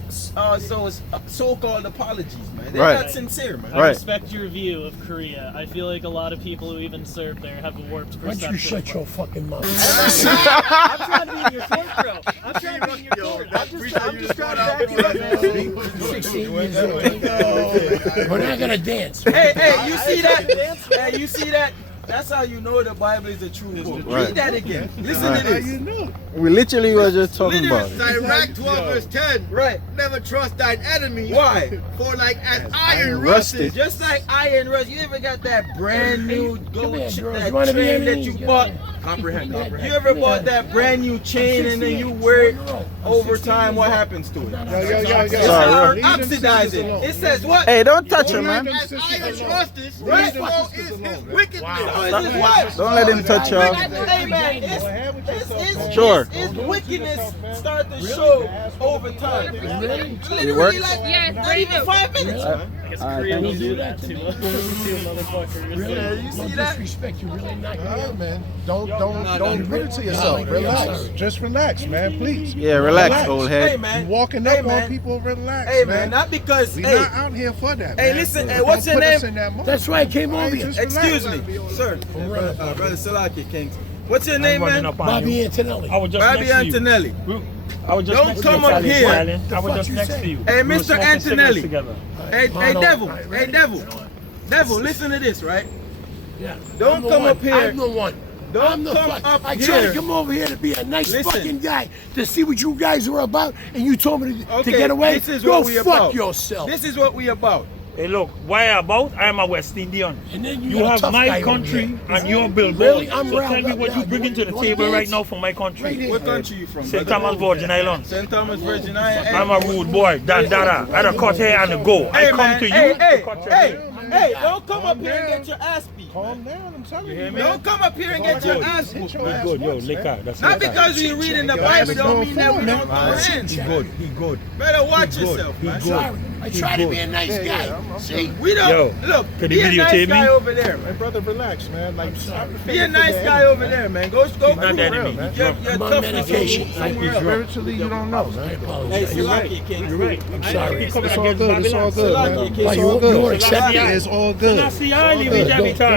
so-called apologies, man. They're Right. not sincere, man. I Right. respect your view of Korea. I feel like a lot of people who even serve there have a warped Why don't perception. you shut of your fucking mouth? I'm trying to be in your court, bro. I'm trying to be in your court. I'm just trying to back you up, man. 16 years old. We're not gonna dance. Hey, you see that? Hey, you see that? That's how you know the Bible is a true book. Right. Read that again. Listen Right. to How this. you know? We literally were just talking about it. Sirach 12, verse 10. Right. Never trust thine enemy. Why? For like as iron iron rusted. rusted. Just like iron rust, you ever got that brand new Come here, gold girls. that You wanna be chain that enemies? you Come bought? here. Comprehend. Come here. You ever Come bought here. that brand new chain and then you wear it over time? What happens to it? It's Sorry. oxidizing. It says what? Hey, don't touch her, For like man. as iron rusted, Right. so is his wickedness. Oh, this is what? Don't let him touch her. Hey man, it's Sure. His wickedness start to show over time. Really? Literally works? like not even 5 minutes, man. I guess Alright, Korea thank will you. do that to motherfuckers. Really? Yeah, you No see that? disrespect. You really not gonna Oh, man. Don't put it to yourself. Relax. Just relax, man. Please. Yeah, relax, old Hey head. You man. walking Hey, up man. on people, relax. Hey man, not because We hey, not out here for that. Hey, man. listen, hey, Don't what's your put us name? in that mode. That's why I came over here. Just excuse relax. me, sir. Brother Salaki King. What's your name, man? Bobby Antonelli. I was just Bobby next to you. Antonelli. I was just Don't next come to you. up here. I was just next to you. Hey, We were Mr. smoking cigarettes Antonelli. together. Hey, Mono. Devil. All right, Hey, ready? Devil. You know what? Devil, listen to this, right? Yeah. Don't I'm the come one. up here. I'm the one. Don't I'm the come fuck. up I tried here. to come over here to be a nice Listen. fucking guy to see what you guys were about, and you told me to Okay, get away. this is Go what we fuck about. yourself. This is what we about. Hey, look, why about? I am a West Indian. And then You got a have tough guy my over country here. and your billboard. Really? I'm so round tell me up what now. you bring into the You wanna table right dance? now for my Right country. here. What country you from, St. brother? Thomas, Virgin Islands. St. Thomas, Virgin Islands. I'm a rude boy, Dandara. I had a cut hair and a go. I Hey, come man. to you. Hey, to hey, cut your hey, hair. hey, don't come up here and get your ass beat. Calm down, I'm telling you. Don't come up here and get your ass Hit beat. your ass Good, yo, once, liquor. man. That's Not liquor. because we reading the Your ass Bible is don't going mean that we forward, don't man. know hands. He good, he good. Better watch He good. yourself, He man. good. Sorry. I try to be a nice guy. See? We don't Yo, look. could Be you a nice videotape guy me? over there, Hey, man. brother, relax, man. Like, stop the Be a finger nice for guy the over enemy, there, man. Go Not the through. enemy. man. Your I'm on toughness medication. somewhere else. Spiritually, you don't know, I man. apologize. Hey, Salaki, King. You're right. I'm sorry. He coming It's all against good. It's all Babylon. good, Salaki, man. King. Oh, you won't accept it? It's all good. I see I live in every time.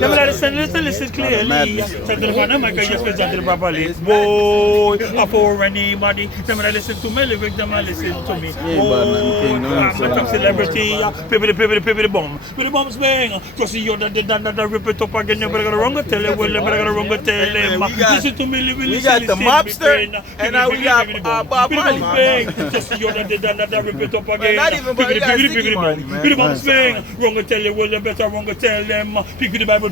Never let us listen clearly. madness. Send to the man, I can just present it properly. Boy, for anybody. Never listen to me, lyrics, them listen to me. nothing, no, I'm a top celebrity. Pivot bomb. With the bombs bang. Just see you that rip it up again. You better go wrong tell them. Well, better go wrong tell them. Listen to me, We got the mobster, and now we got Bob Marley. Just see you that rip it up again. Not even, but we got Ziggy Marley, man. With the bombs bang. Wrong to tell you, well, you better wrong to tell them. Pick the Bible,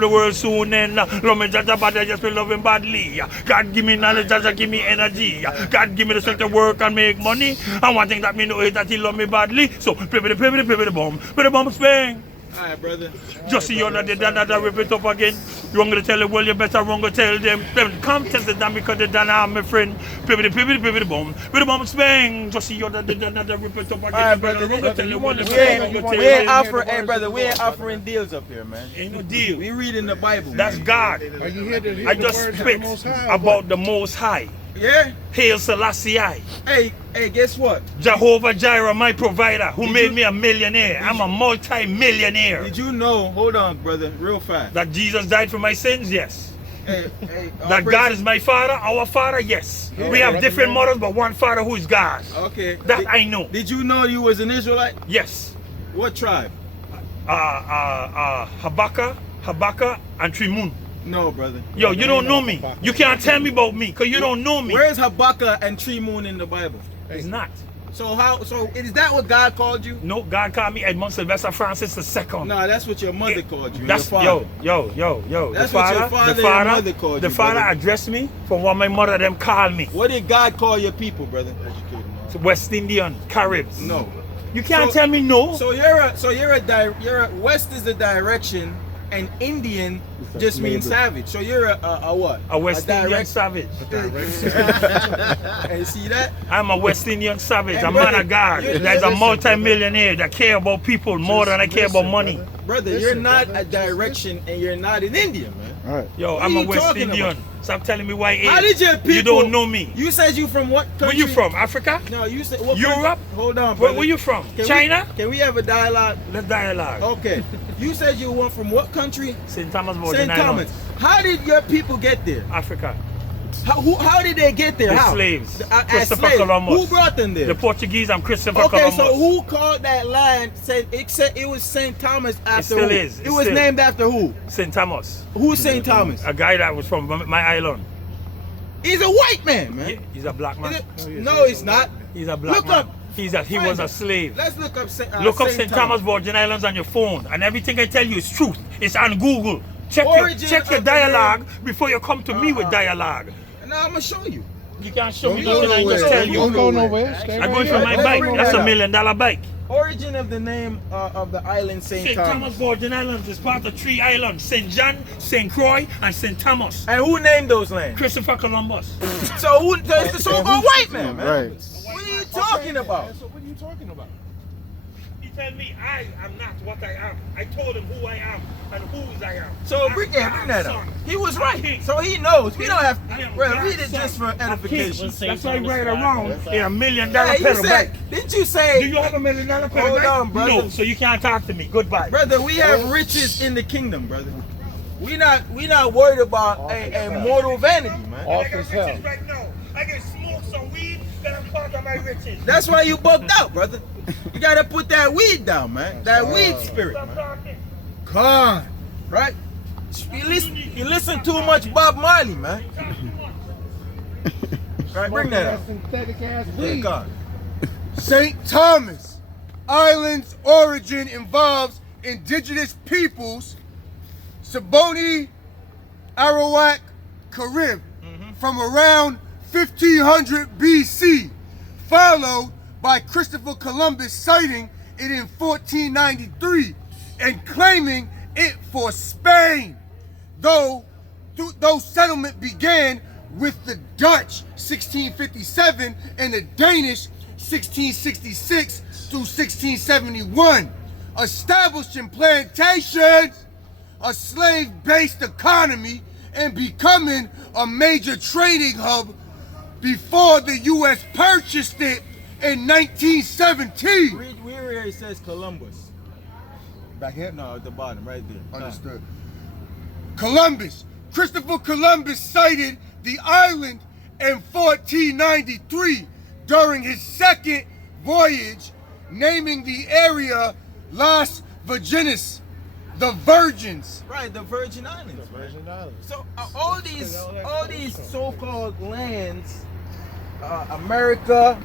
the world soon. And love me, just bad, I just will love him badly. God give me knowledge, just give me energy. God give me the strength to work and make money. And one thing that me know is that he love me badly. So, pivot the bomb. With the bombs bang. Alright, brother. Just see you that rip it up again. You want to tell them, well, you better wrong to tell them. Them come test it down because they done harm, my friend. Pivot the bomb. With the bombs bang. Just see you that rip it up again. Alright, You brother. better wrong to tell them, well, you We better wrong to ain't, tell we ain't them. offering, hey, brother. We ain't offering deals up here, man. Ain't no deal. We reading the Bible. That's man. God. Are you here to hear I the just words of the spit Most High? about the Most High. Yeah. Hail Selassie. Hey, guess what? Jehovah Jireh, my provider, who made me a millionaire. I'm a multi-millionaire. Did you know? Hold on, brother. Real fast. That Jesus died for my sins? Yes. Hey, That God is my Father, our Father? Yes. We have different mothers, but one Father who is God. Okay. That I know. Did you know you was an Israelite? Yes. What tribe? Habakkuk, and Trimun. No, brother. Yo, you don't know me. You can't tell me about me, because you don't know me. Where's Habakkuk and Tree Moon in the Bible? It's not. So is that what God called you? No, God called me Edmond Sylvester Francis II. No, that's what your mother called you. That's your father. yo. That's what your father and your mother called the you, father brother. addressed me from what my mother them called me. What did God call your people, brother? West Indian, Caribs. No. You can't So- tell me no. So west is a direction, and Indian just means savage. So you're a what? A West Indian direct- savage. Hey, see that? I'm a West Indian savage, Hey, a brother, man of God. you're- There's a listen, multi-millionaire that care about people more than I care about money. Brother, you're not a direction, and you're not an Indian, man. All right. Yo, What I'm are a you West talking Indian. about? Stop telling me why How did your people? You don't know me. You said you from what country? Where you from? Africa? No, you said what Europe? country? Hold on, brother. Where you from? Can China? Can we have a dialogue? Let's dialogue. Okay. You said you were from what country? St. Thomas, Virgin St. Thomas. Islands. How did your people get there? Africa. How did they get there? The How? slaves. As Christopher slaves. Columbus. Who brought them there? The Portuguese and Christopher Okay, Columbus. so who called that land? Said it was St. Thomas after still who? is. It It was still- named after who? St. Thomas. Who's St. Thomas? A guy that was from my island. He's a white man, man. He's a black man. No, he's not. He's a black Look man. up. He was a slave. Let's look up Look up St. Thomas, Virgin Islands on your phone, and everything I tell you is truth. It's on Google. Check Origin your of the dialogue before you come to me with dialogue. Now I'm gonna show you. You can't show me Don't go nothing, I just nowhere. tell Don't you. go nowhere. Stay I'm right going for here. my Let's bike. bring That's that $1 up. million bike. Origin of the name of the island St. Thomas, Thomas. Virgin Islands is part of 3 islands: St. John, St. Croix, and St. Thomas. And who named those lands? Christopher Columbus. So who? So a white man, man. Right. What are you talking about? So what are you talking about? He told me I am not what I am. I told him who I am and whose I am. So I'm bring that up. God's son. He was right. King. So he knows. We don't have. I am Well, God's read it just for son. edification. Let's say That's why I Thomas ride Scott. around in $1 million Hey, you pedal said, bike. didn't you Do say, you have $1 million pedal Hold bike? on, brother. No, so you can't talk to me. Goodbye. brother? We have riches in the kingdom, brother. We not worried about a mortal vanity, man. Off as hell. Right now. I can smoke some weed, then I'm part of my riches. That's why you bugged out, brother. You gotta put that weed down, man. That weed spirit, Stop man. talking. Con. Right? You listen too much Bob Marley, man. Right, bring that up. Synthetic ass Yeah, weed. God. St. Thomas Island's origin involves indigenous peoples, Saboni, Arawak, Carib, from around 1500 BC, followed by Christopher Columbus sighting it in 1493 and claiming it for Spain. Though settlement began with the Dutch 1657 and the Danish 1666 through 1671, establishing plantations, a slave-based economy, and becoming a major trading hub before the U.S. purchased it in 1917. Read where it says Columbus. Back here? No, at the bottom, right there. Understood. Columbus. Christopher Columbus sighted the island in 1493 during his second voyage, naming the area Las Virgenes, the Virgins. Right, the Virgin Islands. Virgin Islands. So all these so-called lands, America,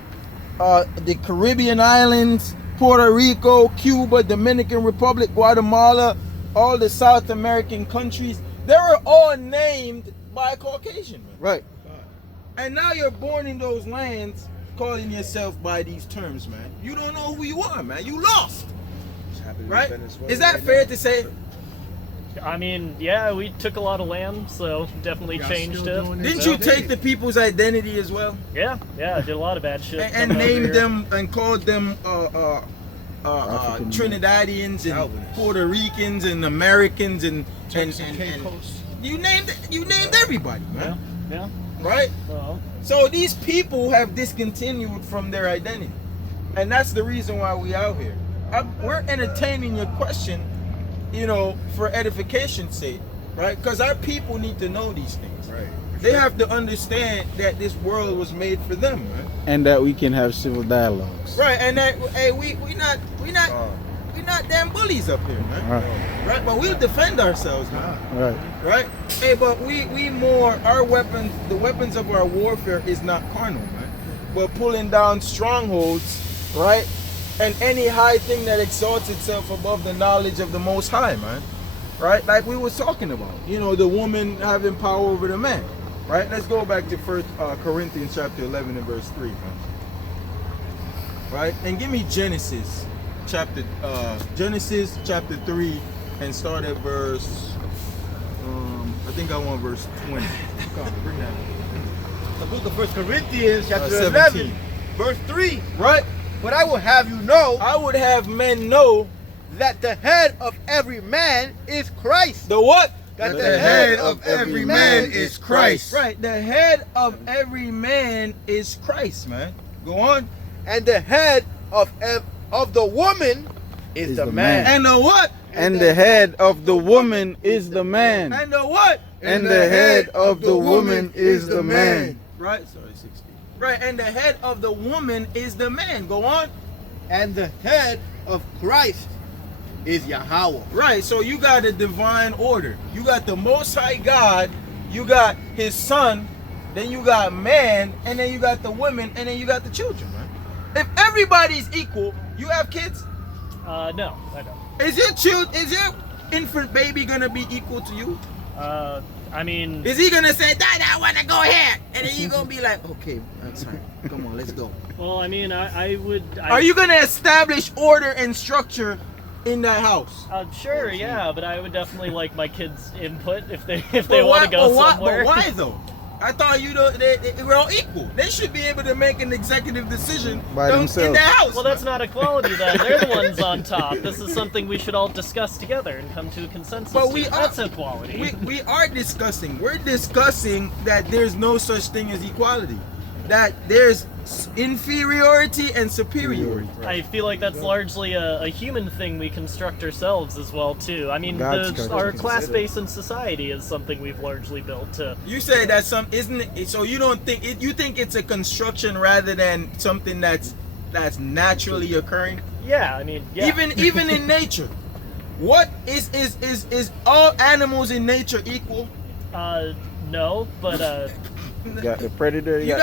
the Caribbean islands, Puerto Rico, Cuba, Dominican Republic, Guatemala, all the South American countries, they were all named by a Caucasian man. Right. And now you're born in those lands calling yourself by these terms, man. You don't know who you are, man. You lost. Right? Is that fair to say? I mean, yeah, we took a lot of land, so definitely changed it. Didn't you take the people's identity as well? Yeah, I did a lot of bad shit. And coming over named here. them and called them Trinidadians and Puerto Ricans and Americans and you named everybody, man. Yeah. Right? Well, So these people have discontinued from their identity, and that's the reason why we out here. We're entertaining your question, for edification's sake, right? Because our people need to know these things. Right. They have to understand that this world was made for them, man. And that we can have civil dialogues. Right, and that we not damn bullies up here, man. Right, but we'll defend ourselves, man. Right. Right? Hey, but we more, our weapons, the weapons of our warfare is not carnal, man. We're pulling down strongholds, right? And any high thing that exalts itself above the knowledge of the Most High, man. Right? Like we was talking about, the woman having power over the man. Right? Let's go back to 1 Corinthians chapter 11 and verse 3, man. Right? And give me Genesis chapter 3 and start at verse I think I want verse 20. Come on, bring that up. The book of 1 Corinthians, chapter 17. 11, verse 3. Right? But I will have you know I would have men know that the head of every man is Christ. the what? That The head of every man is Christ. Right. The head of every man is Christ, man. Go on. And the head of the woman is the man. And the what? And the head of the woman is the man. And the what? And the head of the woman is the man. Right. Sorry, 16. Right. And the head of the woman is the man. Go on. And the head of Christ is Yahweh. Right. So you got a divine order. You got the Most High God. You got His Son. Then you got man. And then you got the women. And then you got the children, man. If everybody's equal, you have kids. no, I don't. Is your infant baby gonna be equal to you? I mean, Is he gonna say, Dad, I wanna go here? And then you gonna be like, okay, that's fine. Come on, let's go. well, I mean, I would. Are you gonna establish order and structure in that house? Sure, yeah, but I would definitely like my kids' input if they want to go somewhere. But why though? I thought they were all equal. They should be able to make an executive decision By in themselves. their house. Well, that's not equality then. They're the ones on top. This is something we should all discuss together and come to a consensus. But we that's are- equality. we are discussing. We're discussing that there's no such thing as equality. that there's inferiority and superiority. I feel like that's largely a human thing we construct ourselves as well too. I mean, our class base in society is something we've largely built to. You say that isn't it? So you don't think it? You think it's a construction rather than something that's naturally occurring? Yeah, I mean, yeah. Even in nature, what is all animals in nature equal? No, but You got the predator. You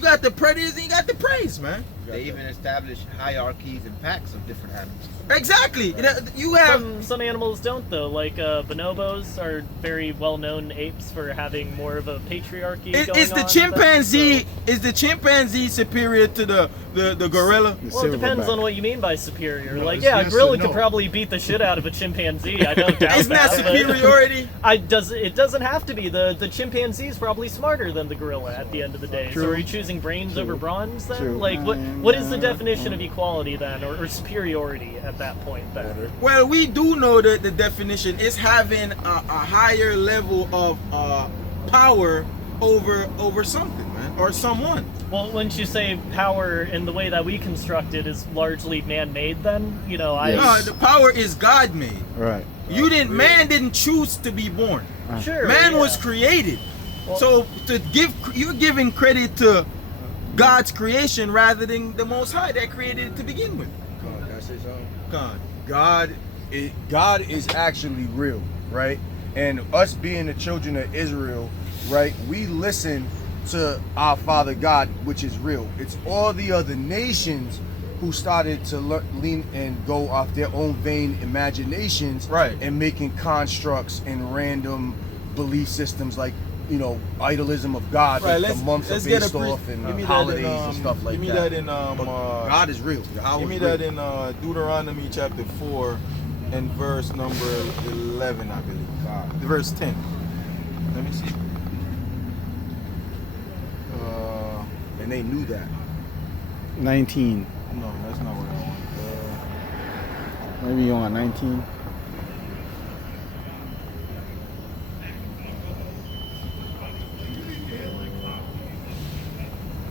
got the predators and you got the prey, man. They even establish hierarchies and packs of different animals. Exactly. You have some animals don't though. Like bonobos are very well-known apes for having more of a patriarchy. Is the chimpanzee is the chimpanzee superior to the gorilla? Well, it depends on what you mean by superior. No, like, it's yeah, a yes gorilla or no. could probably beat the shit out of a chimpanzee. I don't doubt Isn't that but superiority? It doesn't have to be. The chimpanzee's probably smarter than the gorilla at the end of the day. So True. are you choosing brains over bronze then? True. Like, what is the definition of equality then, or superiority at that point then? Well, we do know that the definition is having a higher level of power over something, man, or someone. Well, wouldn't you say power in the way that we construct it is largely man-made then? You know, No, the power is God-made. Right. Man didn't choose to be born. Sure, Man yeah. was created. Well- So you're giving credit to God's creation rather than the Most High that created it to begin with. Can I say something? God. God is actually real, right? And us being the children of Israel, right? We listen to our Father God, which is real. It's all the other nations who started to lean and go off their own vain imaginations, Right. and making constructs and random belief systems like, you know, idolism of God, Right, like the months are let's get based off give me and that holidays in, and stuff like give me that. that in But God is real. give me that in Deuteronomy chapter 4 and verse number 11, I believe. Verse 10. Let me see. And they knew that. 19. No, that's not what I want. Maybe you want 19.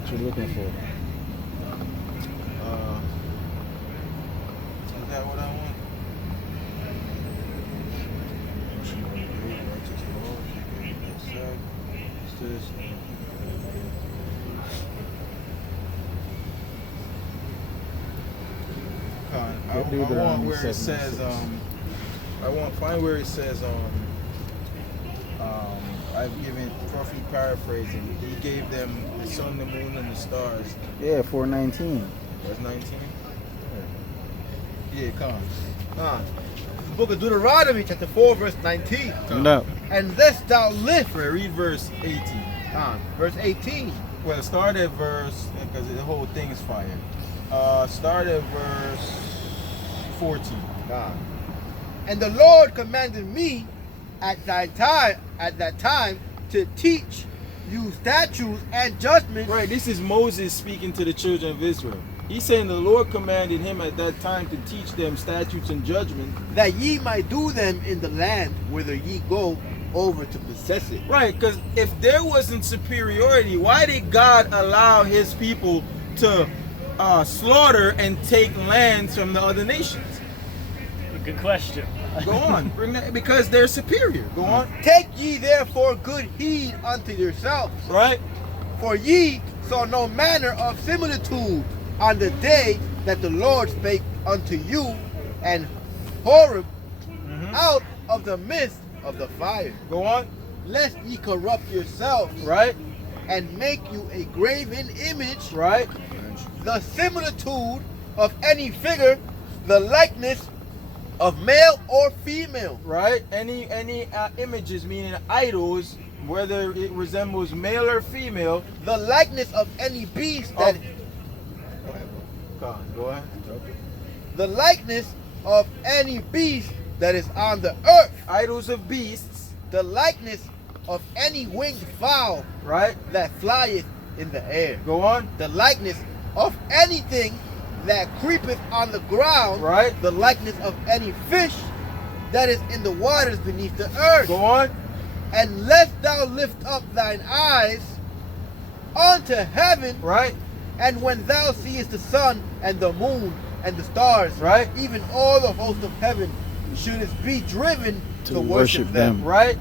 What you looking for? Is that what I want? I want where it says I want find where it says I've given roughly paraphrasing. He gave them the sun, the moon, and the stars. Yeah, 419. That's 19. Yeah, come on. Book of Deuteronomy, chapter 4, verse 19. No. And lest thou live. Read verse 18. Verse 18. Well, start at verse, because the whole thing is fire. Start at verse 14. And the Lord commanded me at that time to teach you statutes and judgments. Right, this is Moses speaking to the children of Israel. He's saying the Lord commanded him at that time to teach them statutes and judgments. That ye might do them in the land whither ye go over to possess it. Right, because if there wasn't superiority, why did God allow his people to slaughter and take lands from the other nations? Good question. Go on, bring that, because they're superior. Go on. Take ye therefore good heed unto yourselves, Right? for ye saw no manner of similitude on the day that the Lord spake unto you, and Horeb out of the midst of the fire. Go on. Lest ye corrupt yourselves, Right? and make you a graven image, Right? the similitude of any figure, the likeness of male or female. Right? Any images, meaning idols, whether it resembles male or female. The likeness of any beast that Go ahead. the likeness of any beast that is on the earth. Idols of beasts. The likeness of any winged fowl Right? that flieth in the air. Go on. The likeness of anything that creepeth on the ground. Right? The likeness of any fish that is in the waters beneath the earth. Go on. And lest thou lift up thine eyes unto heaven, right? and when thou seest the sun and the moon and the stars, Right. even all the host of heaven, shouldest be driven to worship them, Right?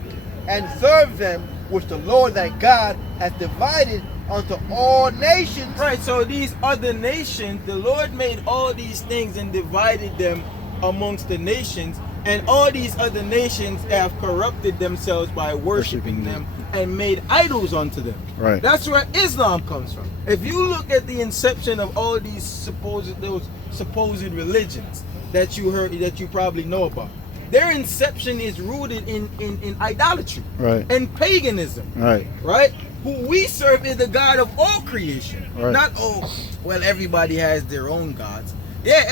and serve them, which the Lord thy God hath divided unto all nations. Right, so these other nations, the Lord made all these things and divided them amongst the nations, and all these other nations have corrupted themselves by worshiping them and made idols unto them. Right. That's where Islam comes from. If you look at the inception of all these supposed religions that you heard, that you probably know about, their inception is rooted in idolatry, Right. and paganism. Right. Right? Who we serve is the God of all creation. Right. Not, oh, well, everybody has their own gods. Yeah,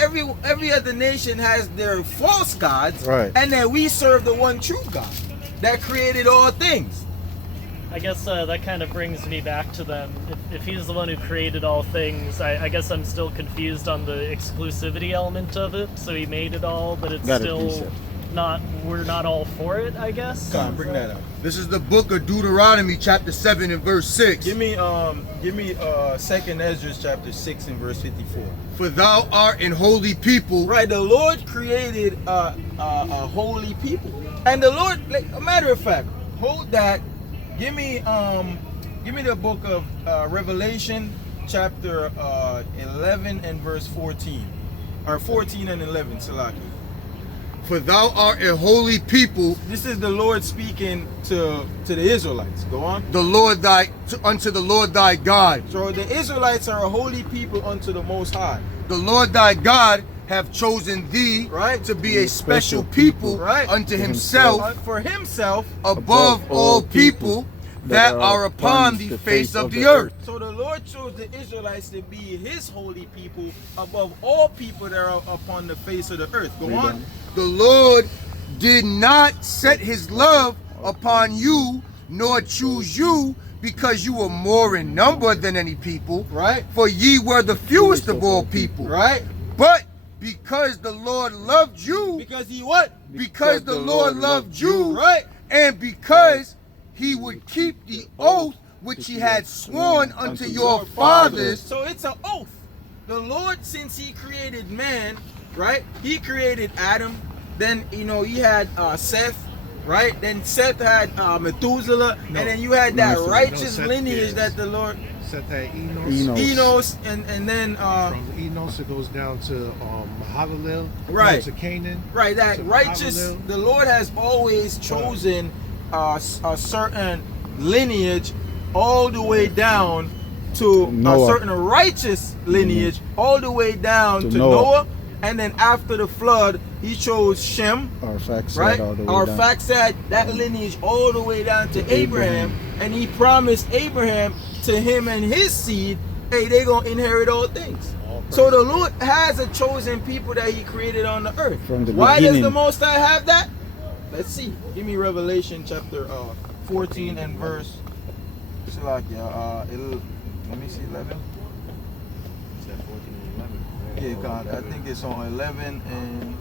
every other nation has their false gods. Right. And then we serve the one true God that created all things. I guess that kind of brings me back to them. If he's the one who created all things, I guess I'm still confused on the exclusivity element of it. So he made it all, but it's Gotta still be so. not, we're not all for it, I guess. Come on, bring that up. This is the book of Deuteronomy, chapter 7 and verse 6. Give me 2nd Ezra chapter 6 and verse 54. For thou art an holy people. Right, the Lord created a holy people. And the Lord, like, a matter of fact, hold that. Give me the book of Revelation chapter 11 and verse 14. Or 14 and 11, Salaki. For thou art a holy people, This is the Lord speaking to the Israelites. Go on. the Lord unto the Lord thy God. So the Israelites are a holy people unto the Most High. The Lord thy God have chosen thee, Right. to be a special people, Right. unto himself, For himself. above all people that are upon the face of the earth. So the Lord chose the Israelites to be his holy people above all people that are upon the face of the earth. Go on. The Lord did not set his love upon you, nor choose you, because you were more in number than any people. Right. For ye were the fewest of all people. Right. But because the Lord loved you, Because he what? because the Lord loved you, Right. and because he would keep the oath which he had sworn unto your fathers. So it's an oath. The Lord, since he created man, right? He created Adam. Then, he had Seth, right? Then Seth had Methuselah. And then you had that righteous Seth lineage is- that the Lord, Seth had Enos. Enos, and then, From Enos it goes down to Mahalalel. Right. To Canaan. right, that to righteous, Mahalalel. the Lord has always chosen a certain lineage all the way down to Noah. a certain righteous lineage all the way down to Noah. And then after the flood, he chose Shem, right? Arphaxad, that lineage all the way down to Abraham. And he promised Abraham to him and his seed, hey, they're going to inherit all things. So the Lord has a chosen people that he created on the earth. From the Why does beginning. the Most High have that? Let's see. Give me Revelation chapter 14 and verse. Let me see, 11. Yeah, God, I think it's on 11 and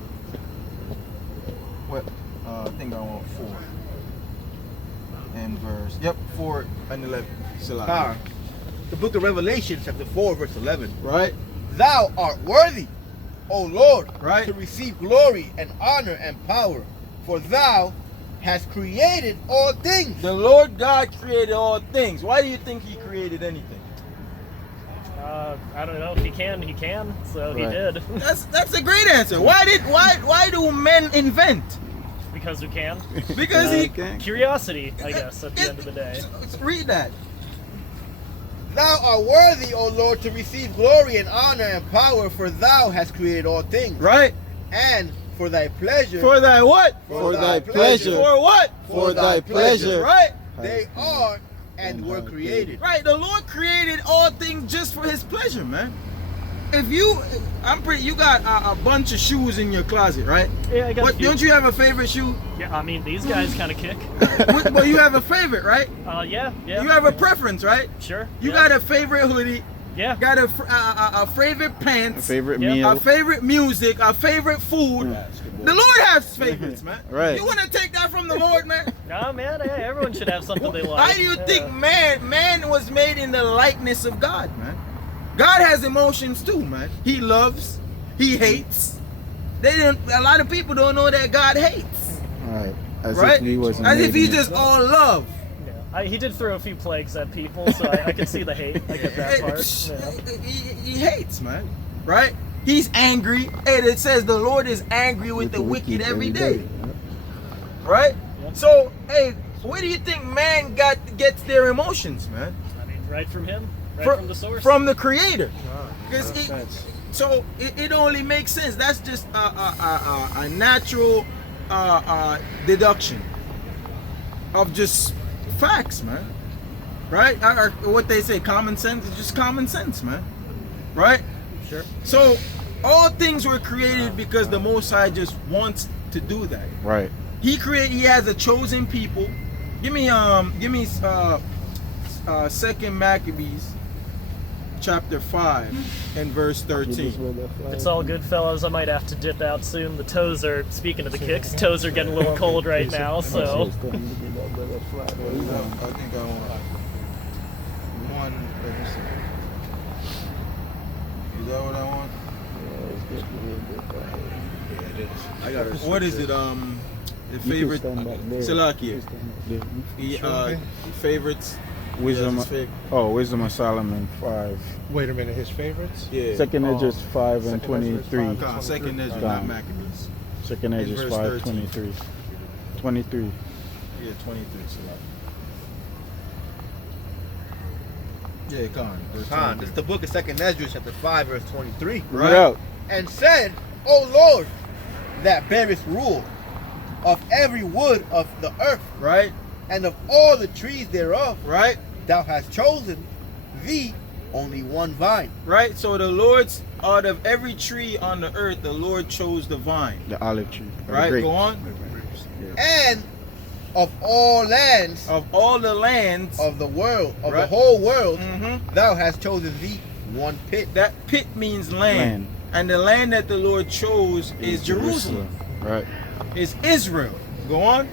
what? I think I want 4 and verse. Yep, 4 and 11. The book of Revelation, chapter 4, verse 11. Right, Thou art worthy, O Lord, Right. to receive glory and honor and power, for thou hast created all things. the Lord God created all things. Why do you think He created anything? I don't know. If he can, he can. So he Right. did. That's a great answer. Why do men invent? Because we can. Because He. Curiosity, I guess, at the end of the day. Read that. Thou art worthy, O Lord, to receive glory and honor and power, for thou hast created all things. Right. And for thy pleasure, For thy what? For thy pleasure. For what? For thy pleasure. Right. they are and were created. Right. The Lord created all things just for His pleasure, man. If you got a bunch of shoes in your closet, right? Yeah, I got a But few. don't you have a favorite shoe? Yeah, I mean, these guys kind of kick. But you have a favorite, right? Yeah. You have a preference, right? Sure. You yeah. got a favorite hoodie. Yeah. got a favorite pants, A favorite Yeah. meal. a favorite music, a favorite food. The Lord has favorites, man. Right. You want to take that from the Lord, man? No, man, hey, everyone should have something they like. How do you think man was made in the likeness of God, man? God has emotions too, man. He loves, he hates. A lot of people don't know that God hates. Right. As Right? if he wasn't As if made he's in- just all love. Yeah. He did throw a few plagues at people, so I can see the hate. I get that part. Yeah. He hates, man. Right? He's angry. And it says the Lord is angry with the wicked every day. Right? Yeah. So, hey, where do you think man gets their emotions, man? I mean, right from him, right Fro- from the source. From the Creator. Makes 'Cause sense. So it only makes sense. That's just a natural deduction of just facts, man. Right? Or what they say, common sense is just common sense, man. Right? Sure. So all things were created because the Most High just wants to do that. Right. He has a chosen people. Give me 2nd Maccabees chapter 5 and verse 13. It's all good, fellas. I might have to dip out soon. The toes are, speaking of the kicks, toes are getting a little cold right now, so. I think I want one. Let me see. Is that what I want? I got it. What is it? The favorite Salakia. Favorites. Wisdom. Yes, his Wisdom of Solomon 5. Wait a minute, his favorites? Yeah. Second Edges 5 and Second Ezra 23. 5. Second Ezra, not Gone. Maccabees. Second Edges verse 5, 13. 23. 23. Yeah, 23. Yeah, Khan. Khan, this is the book of 2nd Ezra, chapter 5, verse 23. Right out. And said, O Lord, that bearest rule of every wood of the earth, Right, and of all the trees thereof, right, thou hast chosen thee only one vine. right. So the Lord's out of every tree on the earth, the Lord chose the vine. The olive tree. Or the Right, grape. go on. And of all lands Of all the lands, of the world, of the Right. whole world, Mhm. thou hast chosen thee one pit. that pit means land. Land. And the land that the Lord chose is Jerusalem. Right. Is Israel. Go on.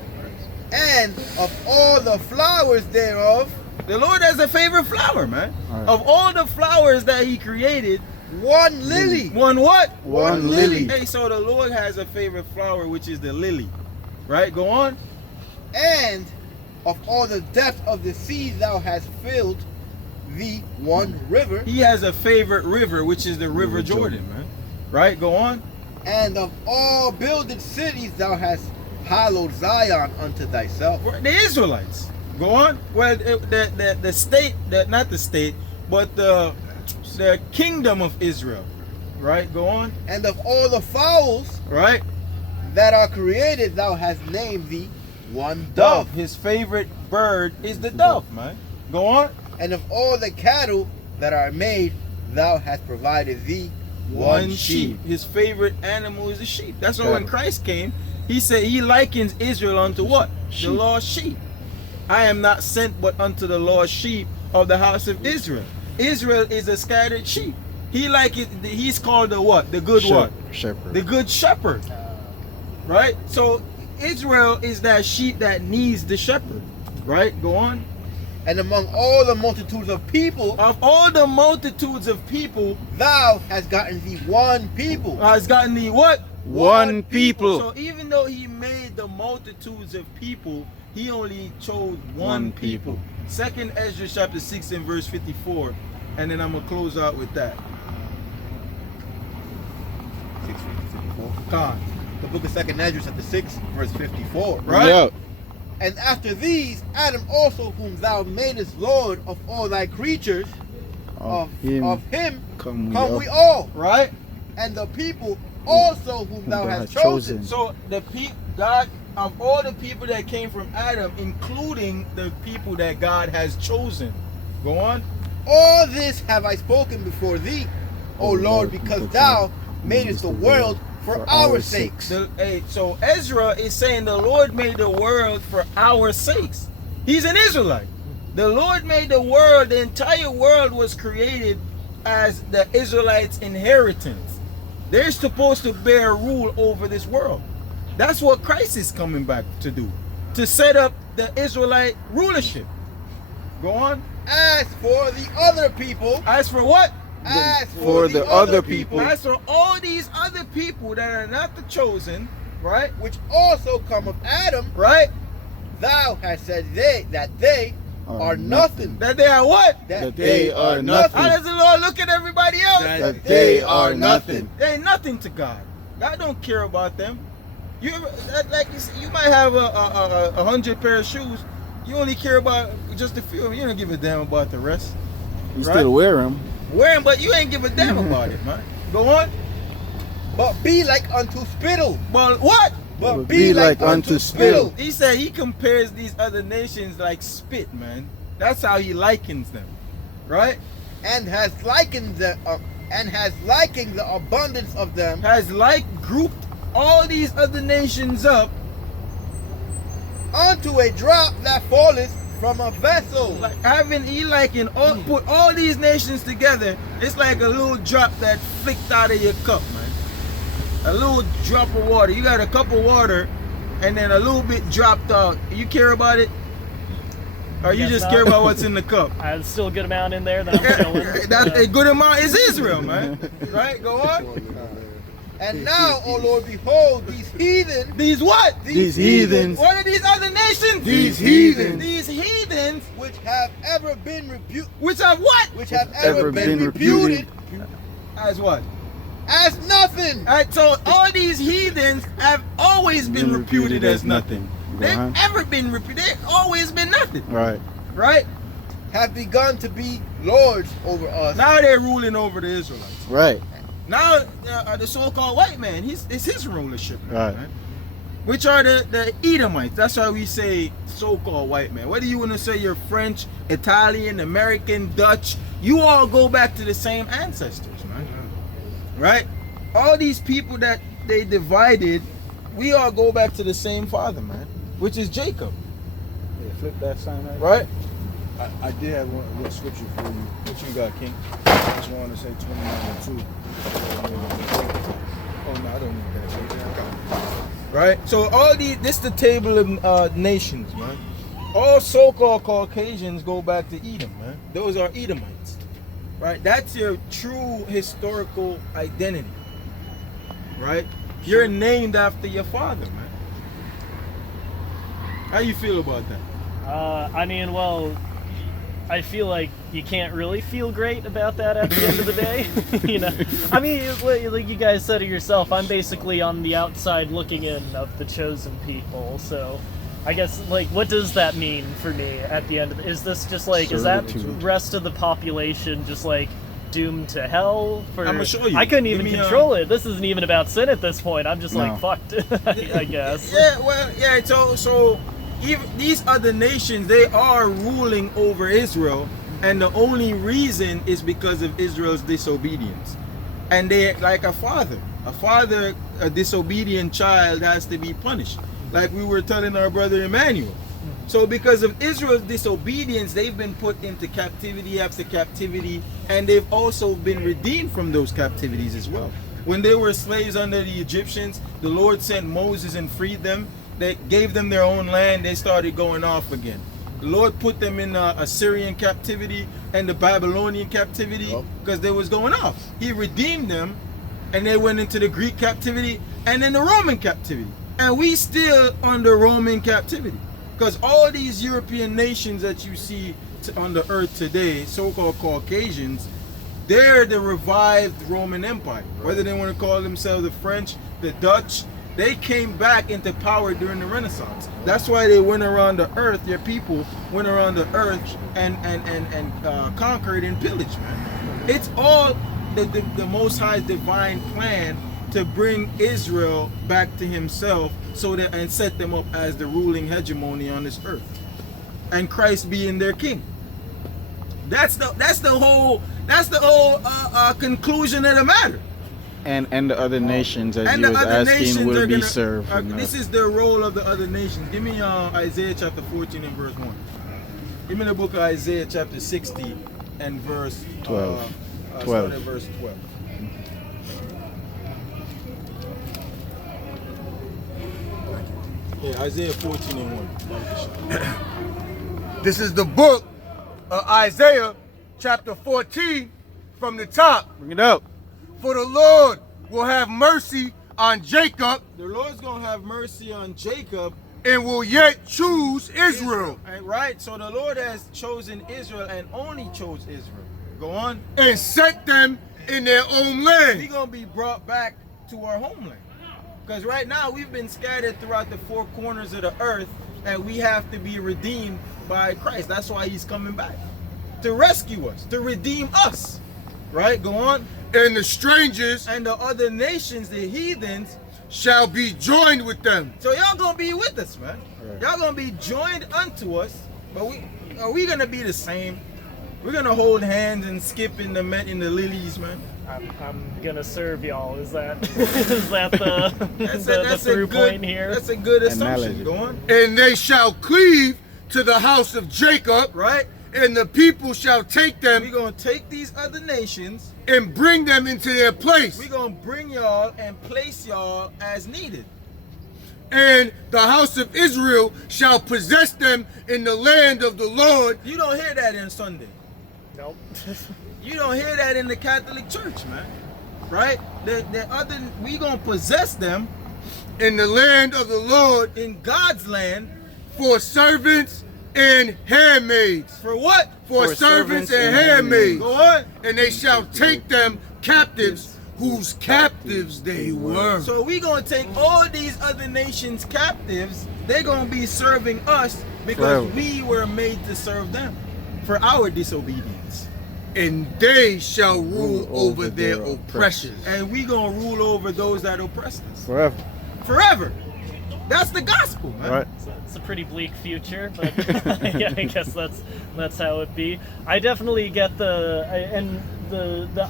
And of all the flowers thereof, The Lord has a favorite flower, man. Right. Of all the flowers that he created, one lily. one what? One lily. Hey, so the Lord has a favorite flower, which is the lily. Right? Go on. And of all the depth of the sea thou hast filled thee one river. He has a favorite river, which is the River Jordan, man. Right? Go on. And of all builded cities thou hast hallowed Zion unto thyself. The Israelites. Go on. Well, the state, not the state, but the kingdom of Israel. Right? Go on. And of all the fowls Right? that are created thou hast named thee one Dove. dove. His favorite bird is the dove, man. Go on. And of all the cattle that are made thou hast provided thee one sheep. His favorite animal is a sheep. That's why when Christ came, he said he likens Israel unto what? Sheep. The lost sheep. I am not sent but unto the lost sheep of the house of Israel. Israel is a scattered sheep. He's called the what? The good what? Shepherd. The good shepherd. Right? So Israel is that sheep that needs the shepherd. Right? Go on. And among all the multitudes of people, Of all the multitudes of people, thou hast gotten thee one people. has gotten the what? One people. So even though he made the multitudes of people, he only chose one people. Second Ezra chapter 6 and verse 54. And then I'm going to close out with that. 6:54. Khan. The book of 2nd Ezra, chapter 6, verse 54. Right? Yeah. And after these, Adam also, whom thou madest Lord of all thy creatures, of him come we all. Right? And the people also whom thou hast chosen. So God, of all the people that came from Adam, including the people that God has chosen. Go on. All this have I spoken before thee, O Lord, because thou madest the world for our sakes. So Ezra is saying the Lord made the world for our sakes. He's an Israelite. The Lord made the world. The entire world was created as the Israelites' inheritance. They're supposed to bear rule over this world. That's what Christ is coming back to do, to set up the Israelite rulership. Go on. As for the other people, As for what? as For the other people. As for all these other people that are not the chosen, right? which also come of Adam, Right? thou hast said that they are nothing. That they are what? That they are nothing. How does the Lord look at everybody else? That they are nothing. They ain't nothing to God. God don't care about them. Like you might have a 100 pair of shoes. You only care about just a few. You don't give a damn about the rest. You Right? still wear them. Wear 'em, but you ain't give a damn about it, man. Go on. But be like unto spittle. Well, what? But be like unto spittle. He said he compares these other nations like spit, man. That's how he likens them, right? And has likened the abundance of them Has like grouped all these other nations up unto a drop that falleth from a vessel. like put all these nations together. It's like a little drop that flicked out of your cup, man. A little drop of water. You got a cup of water, and then a little bit dropped out. You care about it, or you Guess just not. care about what's in the cup? There's still a good amount in there that I'm feeling. That a good amount is Israel, man. Right? Go on. And now, O Lord, behold, these heathen, These what? These heathens. What are these other nations? These heathens. These heathens, which have ever been rebuked, which have what? which have ever been reputed reputed As what? as nothing. Alright, so all these heathens have always been reputed as nothing. They've ever been reputed. They've always been nothing. Right. Right? Have begun to be lords over us. Now they're ruling over the Israelites. Right. Now the so-called white man, it's his rulership. Right. Which are the Edomites. That's why we say so-called white man. Whether you want to say you're French, Italian, American, Dutch, you all go back to the same ancestors, man. Right? All these people that they divided, we all go back to the same father, man, which is Jacob. Yeah, flip that sign Right? I did have one little scripture for you. What you got, King? I just wanted to say 29:2. Oh no, I don't need that. Right? So all this the table of nations, man. All so-called Caucasians go back to Edom, man. Those are Edomites. Right? That's your true historical identity. Right? You're named after your father, man. How you feel about that? I mean, well, I feel like you can't really feel great about that at the end of the day. You know, I mean, like you guys said it yourself, I'm basically on the outside looking in of the chosen people. So, I guess, like, what does that mean for me at the end of is this just like, is that rest of the population just like doomed to hell? For I'ma show you. I couldn't even Give me, control it. This isn't even about sin at this point. I'm just No. like fucked. I guess. Yeah, well, yeah, so even these other nations, they are ruling over Israel, and the only reason is because of Israel's disobedience. And they, like a father, a disobedient child has to be punished, like we were telling our brother Emmanuel. So because of Israel's disobedience, they've been put into captivity after captivity, and they've also been redeemed from those captivities as well. When they were slaves under the Egyptians, the Lord sent Moses and freed them. They gave them their own land. They started going off again. The Lord put them in Assyrian captivity and the Babylonian captivity because they was going off. He redeemed them, and they went into the Greek captivity and then the Roman captivity. And we still under Roman captivity. Because all these European nations that you see on the earth today, so-called Caucasians, they're the revived Roman Empire. Whether they want to call themselves the French, the Dutch, they came back into power during the Renaissance. That's why they went around the earth, your people went around the earth and conquered and pillaged, man. It's all the Most High's divine plan to bring Israel back to himself and set them up as the ruling hegemony on this earth, and Christ being their king. That's the whole conclusion of the matter. And the other nations, as you was asking, will be served. This is the role of the other nations. Give me Isaiah chapter 14 and verse 1. Give me the book of Isaiah chapter 60 and verse 12. Start 12. at verse 12. Yeah, Isaiah 14 and 1. This is the book of Isaiah, chapter 14, from the top. Bring it up. For the Lord will have mercy on Jacob The Lord's gonna have mercy on Jacob, and will yet choose Israel and right? So the Lord has chosen Israel and only chose Israel. Go on. and set them in their own We're land. gonna be brought back to our homeland. Because right now we've been scattered throughout the four corners of the earth, and we have to be redeemed by Christ. That's why he's coming back. To rescue us, to redeem us. Right? Go on. And the strangers And the other nations, the heathens, shall be joined with them. so y'all gonna be with us, man. Y'all gonna be joined unto us, but are we gonna be the same? We're gonna hold hands and skip in the lilies, man. I'm gonna serve y'all. Is that is that the That's the a through good point here? That's a good assumption. Analogy. Go on. And they shall cleave to the house of Jacob, Right? and the people shall take We're them gonna take these other nations, and bring them into their place. we're gonna bring y'all and place y'all as needed. And the house of Israel shall possess them in the land of the Lord. You don't hear that in Sunday. Nope. You don't hear that in the Catholic Church, man. Right? We gonna possess them In the land of the Lord in God's land for servants and handmaids. for what? For servants and handmaids. Go on. And they shall take them captives, whose captives they were. So we gonna take all these other nations captives. They're gonna be serving us because Forever. we were made to serve them for our disobedience. And they shall rule over their oppressors. And we gonna rule over those that oppressed us Forever. forever. That's the gospel, man. Right. It's a pretty bleak future, but yeah, I guess that's how it be. I definitely get the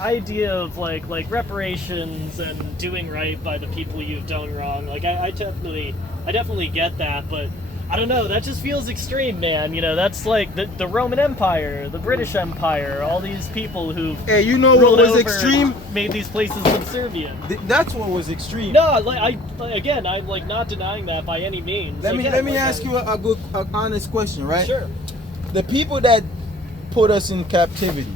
idea of like reparations and doing right by the people you've done wrong. Like I definitely get that, but I don't know, that just feels extreme, man. You know, that's like the Roman Empire, the British Empire, all these people who've Hey, you know what ruled was over, extreme? made these places subservient. That's what was extreme. No, I'm like not denying that by any means. Let me Again, like, ask you a honest question, right? Sure. The people that put us in captivity,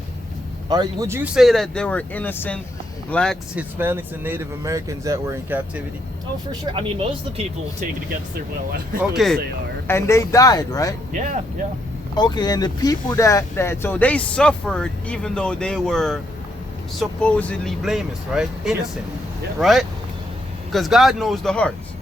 would you say that there were innocent blacks, Hispanics, and Native Americans that were in captivity? Oh, for sure. I mean, most of the people take it against their will. I would Okay, say are. and they died, right? Yeah, yeah. Okay, and the people that so they suffered even though they were supposedly blameless, right? Innocent, Yeah. right? Because God knows the hearts.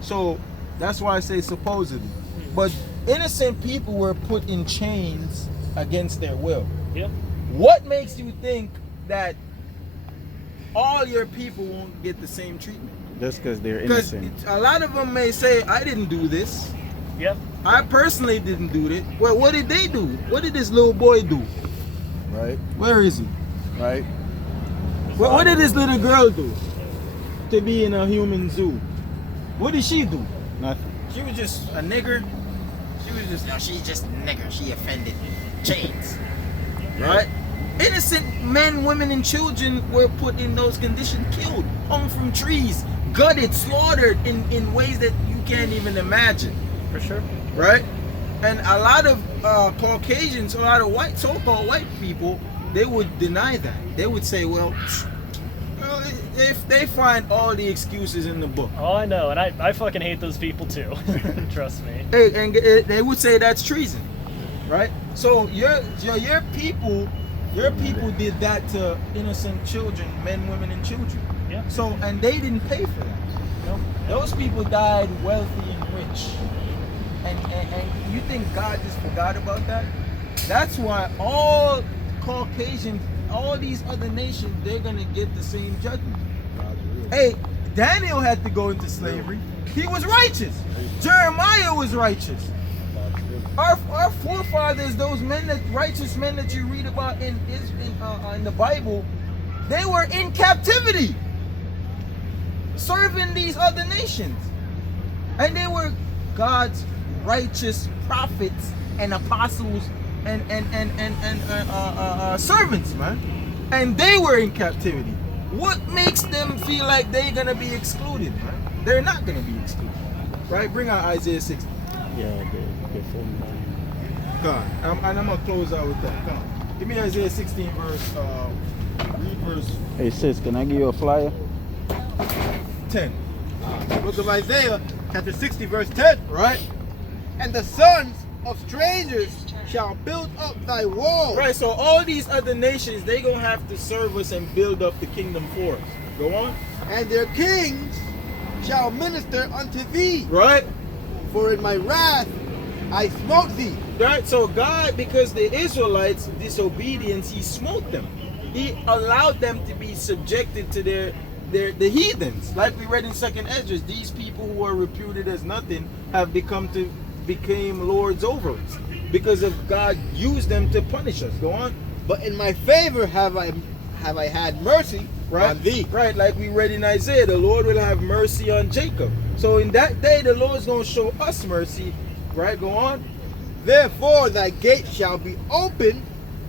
So that's why I say supposedly. But innocent people were put in chains against their will. Yep. What makes you think that all your people won't get the same treatment? Just because they're Because innocent. a lot of them may say, I didn't do this. Yep. I personally didn't do it. Well, what did they do? What did this little boy do? Right. Where is he? Right. What did this little girl do to be in a human zoo? What did she do? Nothing. She was just a nigger. She was just, no, she's just a nigger. She offended. Chains. Right? Innocent men, women, and children were put in those conditions, killed, hung from trees, gutted, slaughtered in ways that you can't even imagine. For sure. Right? And a lot of Caucasians, a lot of white, so-called white people, they would deny that. They would say, well, if they find all the excuses in the book. Oh, I know, and I fucking hate those people too. Trust me. Hey, and they would say that's treason, right? So your people did that to innocent children, men, women, and children. Yeah. So, and they didn't pay for that. Nope. Those people died wealthy and rich. And you think God just forgot about that? That's why all Caucasians, all these other nations, they're gonna get the same judgment. Hey, Daniel had to go into slavery. He was righteous. Jeremiah was righteous. Our forefathers, those righteous men that you read about in the Bible, they were in captivity, serving these other nations, and they were God's righteous prophets and apostles and servants, man. and they were in captivity. What makes them feel like they're gonna be excluded, man? They're not gonna be excluded, right? Bring out Isaiah 60. Yeah, God, and I'm gonna close out with that. Come on. Give me Isaiah 16 verse. Read verse. Hey sis, can I give you a flyer? 10. The book of Isaiah, chapter 60, verse 10. Right? And the sons of strangers shall build up thy walls. Right, so all these other nations, they gonna have to serve us and build up the kingdom for us. Go on. And their kings shall minister unto thee. Right? For in my wrath I smote thee. Right, so God, because the Israelites' disobedience, he smote them. He allowed them to be subjected to the heathens. Like we read in 2nd Esdras, these people who are reputed as nothing have became lords over us. Because of God used them to punish us. Go on. But in my favor have I had mercy on thee. Right, like we read in Isaiah, the Lord will have mercy on Jacob. So in that day, the Lord's going to show us mercy. Right, go on. Therefore thy gate shall be open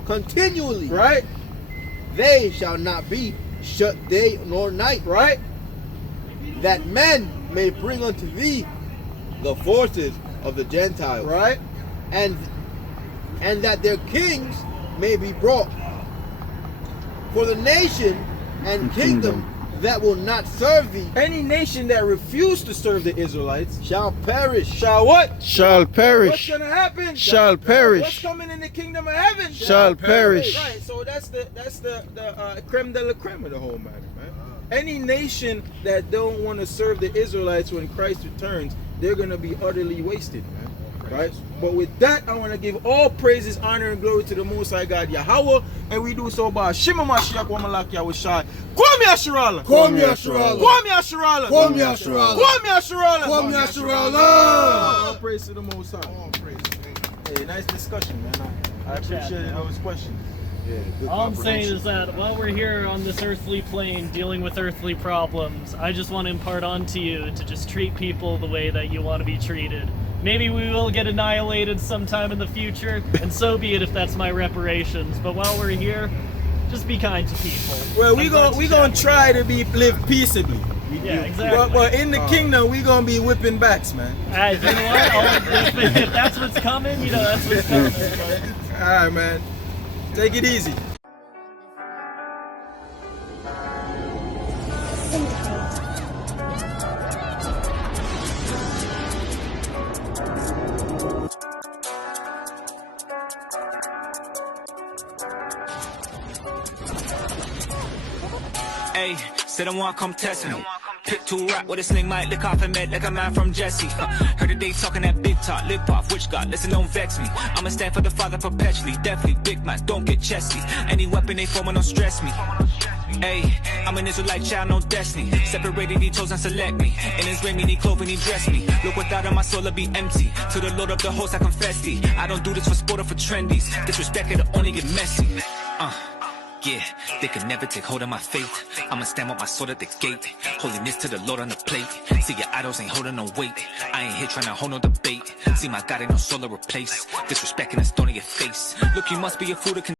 continually. Right. They shall not be shut day nor night. Right. That men may bring unto thee the forces of the Gentiles. Right. And that their kings may be brought. For the nation and kingdom that will not serve thee, any nation that refused to serve the Israelites shall perish. Shall what? Shall What's perish. gonna happen? Shall What's perish. coming in the kingdom of heaven? Shall perish. Right. So that's the creme de la creme of the whole matter, man. Any nation that don't want to serve the Israelites when Christ returns, they're gonna be utterly wasted, man. Right? But with that, I want to give all praises, honor, and glory to the Most High God Yahweh, and we do so by Shema Mashiach Wamalak Yahushai. Kwame Asherala. Kwame Asherala. Kwame Asherala. Kwame Asherala. Kwame Asherala. Kwame Asherala. All praise to the Most High. All praise. Hey, nice discussion, man. I appreciated those questions. All I'm saying is that while we're here on this earthly plane dealing with earthly problems, I just want to impart onto you to just treat people the way that you want to be treated. Maybe we will get annihilated sometime in the future, and so be it if that's my reparations. But while we're here, just be kind to people. Well, we gonna try to live peaceably. Yeah, exactly. But in the kingdom, we gonna be whipping backs, man. You know what? If that's what's coming, you know that's what's coming. All right, man. Take it easy. Hey, say don't want come test me. Pick two rap with a sling might lick off a med like a man from Jesse. Heard that they talking that big talk, lip off, which God, listen, don't vex me. I'ma stand for the Father perpetually, definitely big man, don't get chesty. Any weapon they form, don't stress me. Hey, I'm an Israelite child, no destiny. Separated, he chose and select me. In his ring, he clothed and he dressed me. Look without him, my soul will be empty. To the Lord of the hosts, I confess thee. I don't do this for sport or for trendies. Disrespect, it'll only get messy. Yeah, they can never take hold of my faith. I'ma stand with my sword at the gate. Holiness to the Lord on the plate. See, your idols ain't holding no weight. I ain't here trying to hold no debate. See, my God ain't no soul to replace. Disrespecting us, thrown in your face. Look, you must be a fool to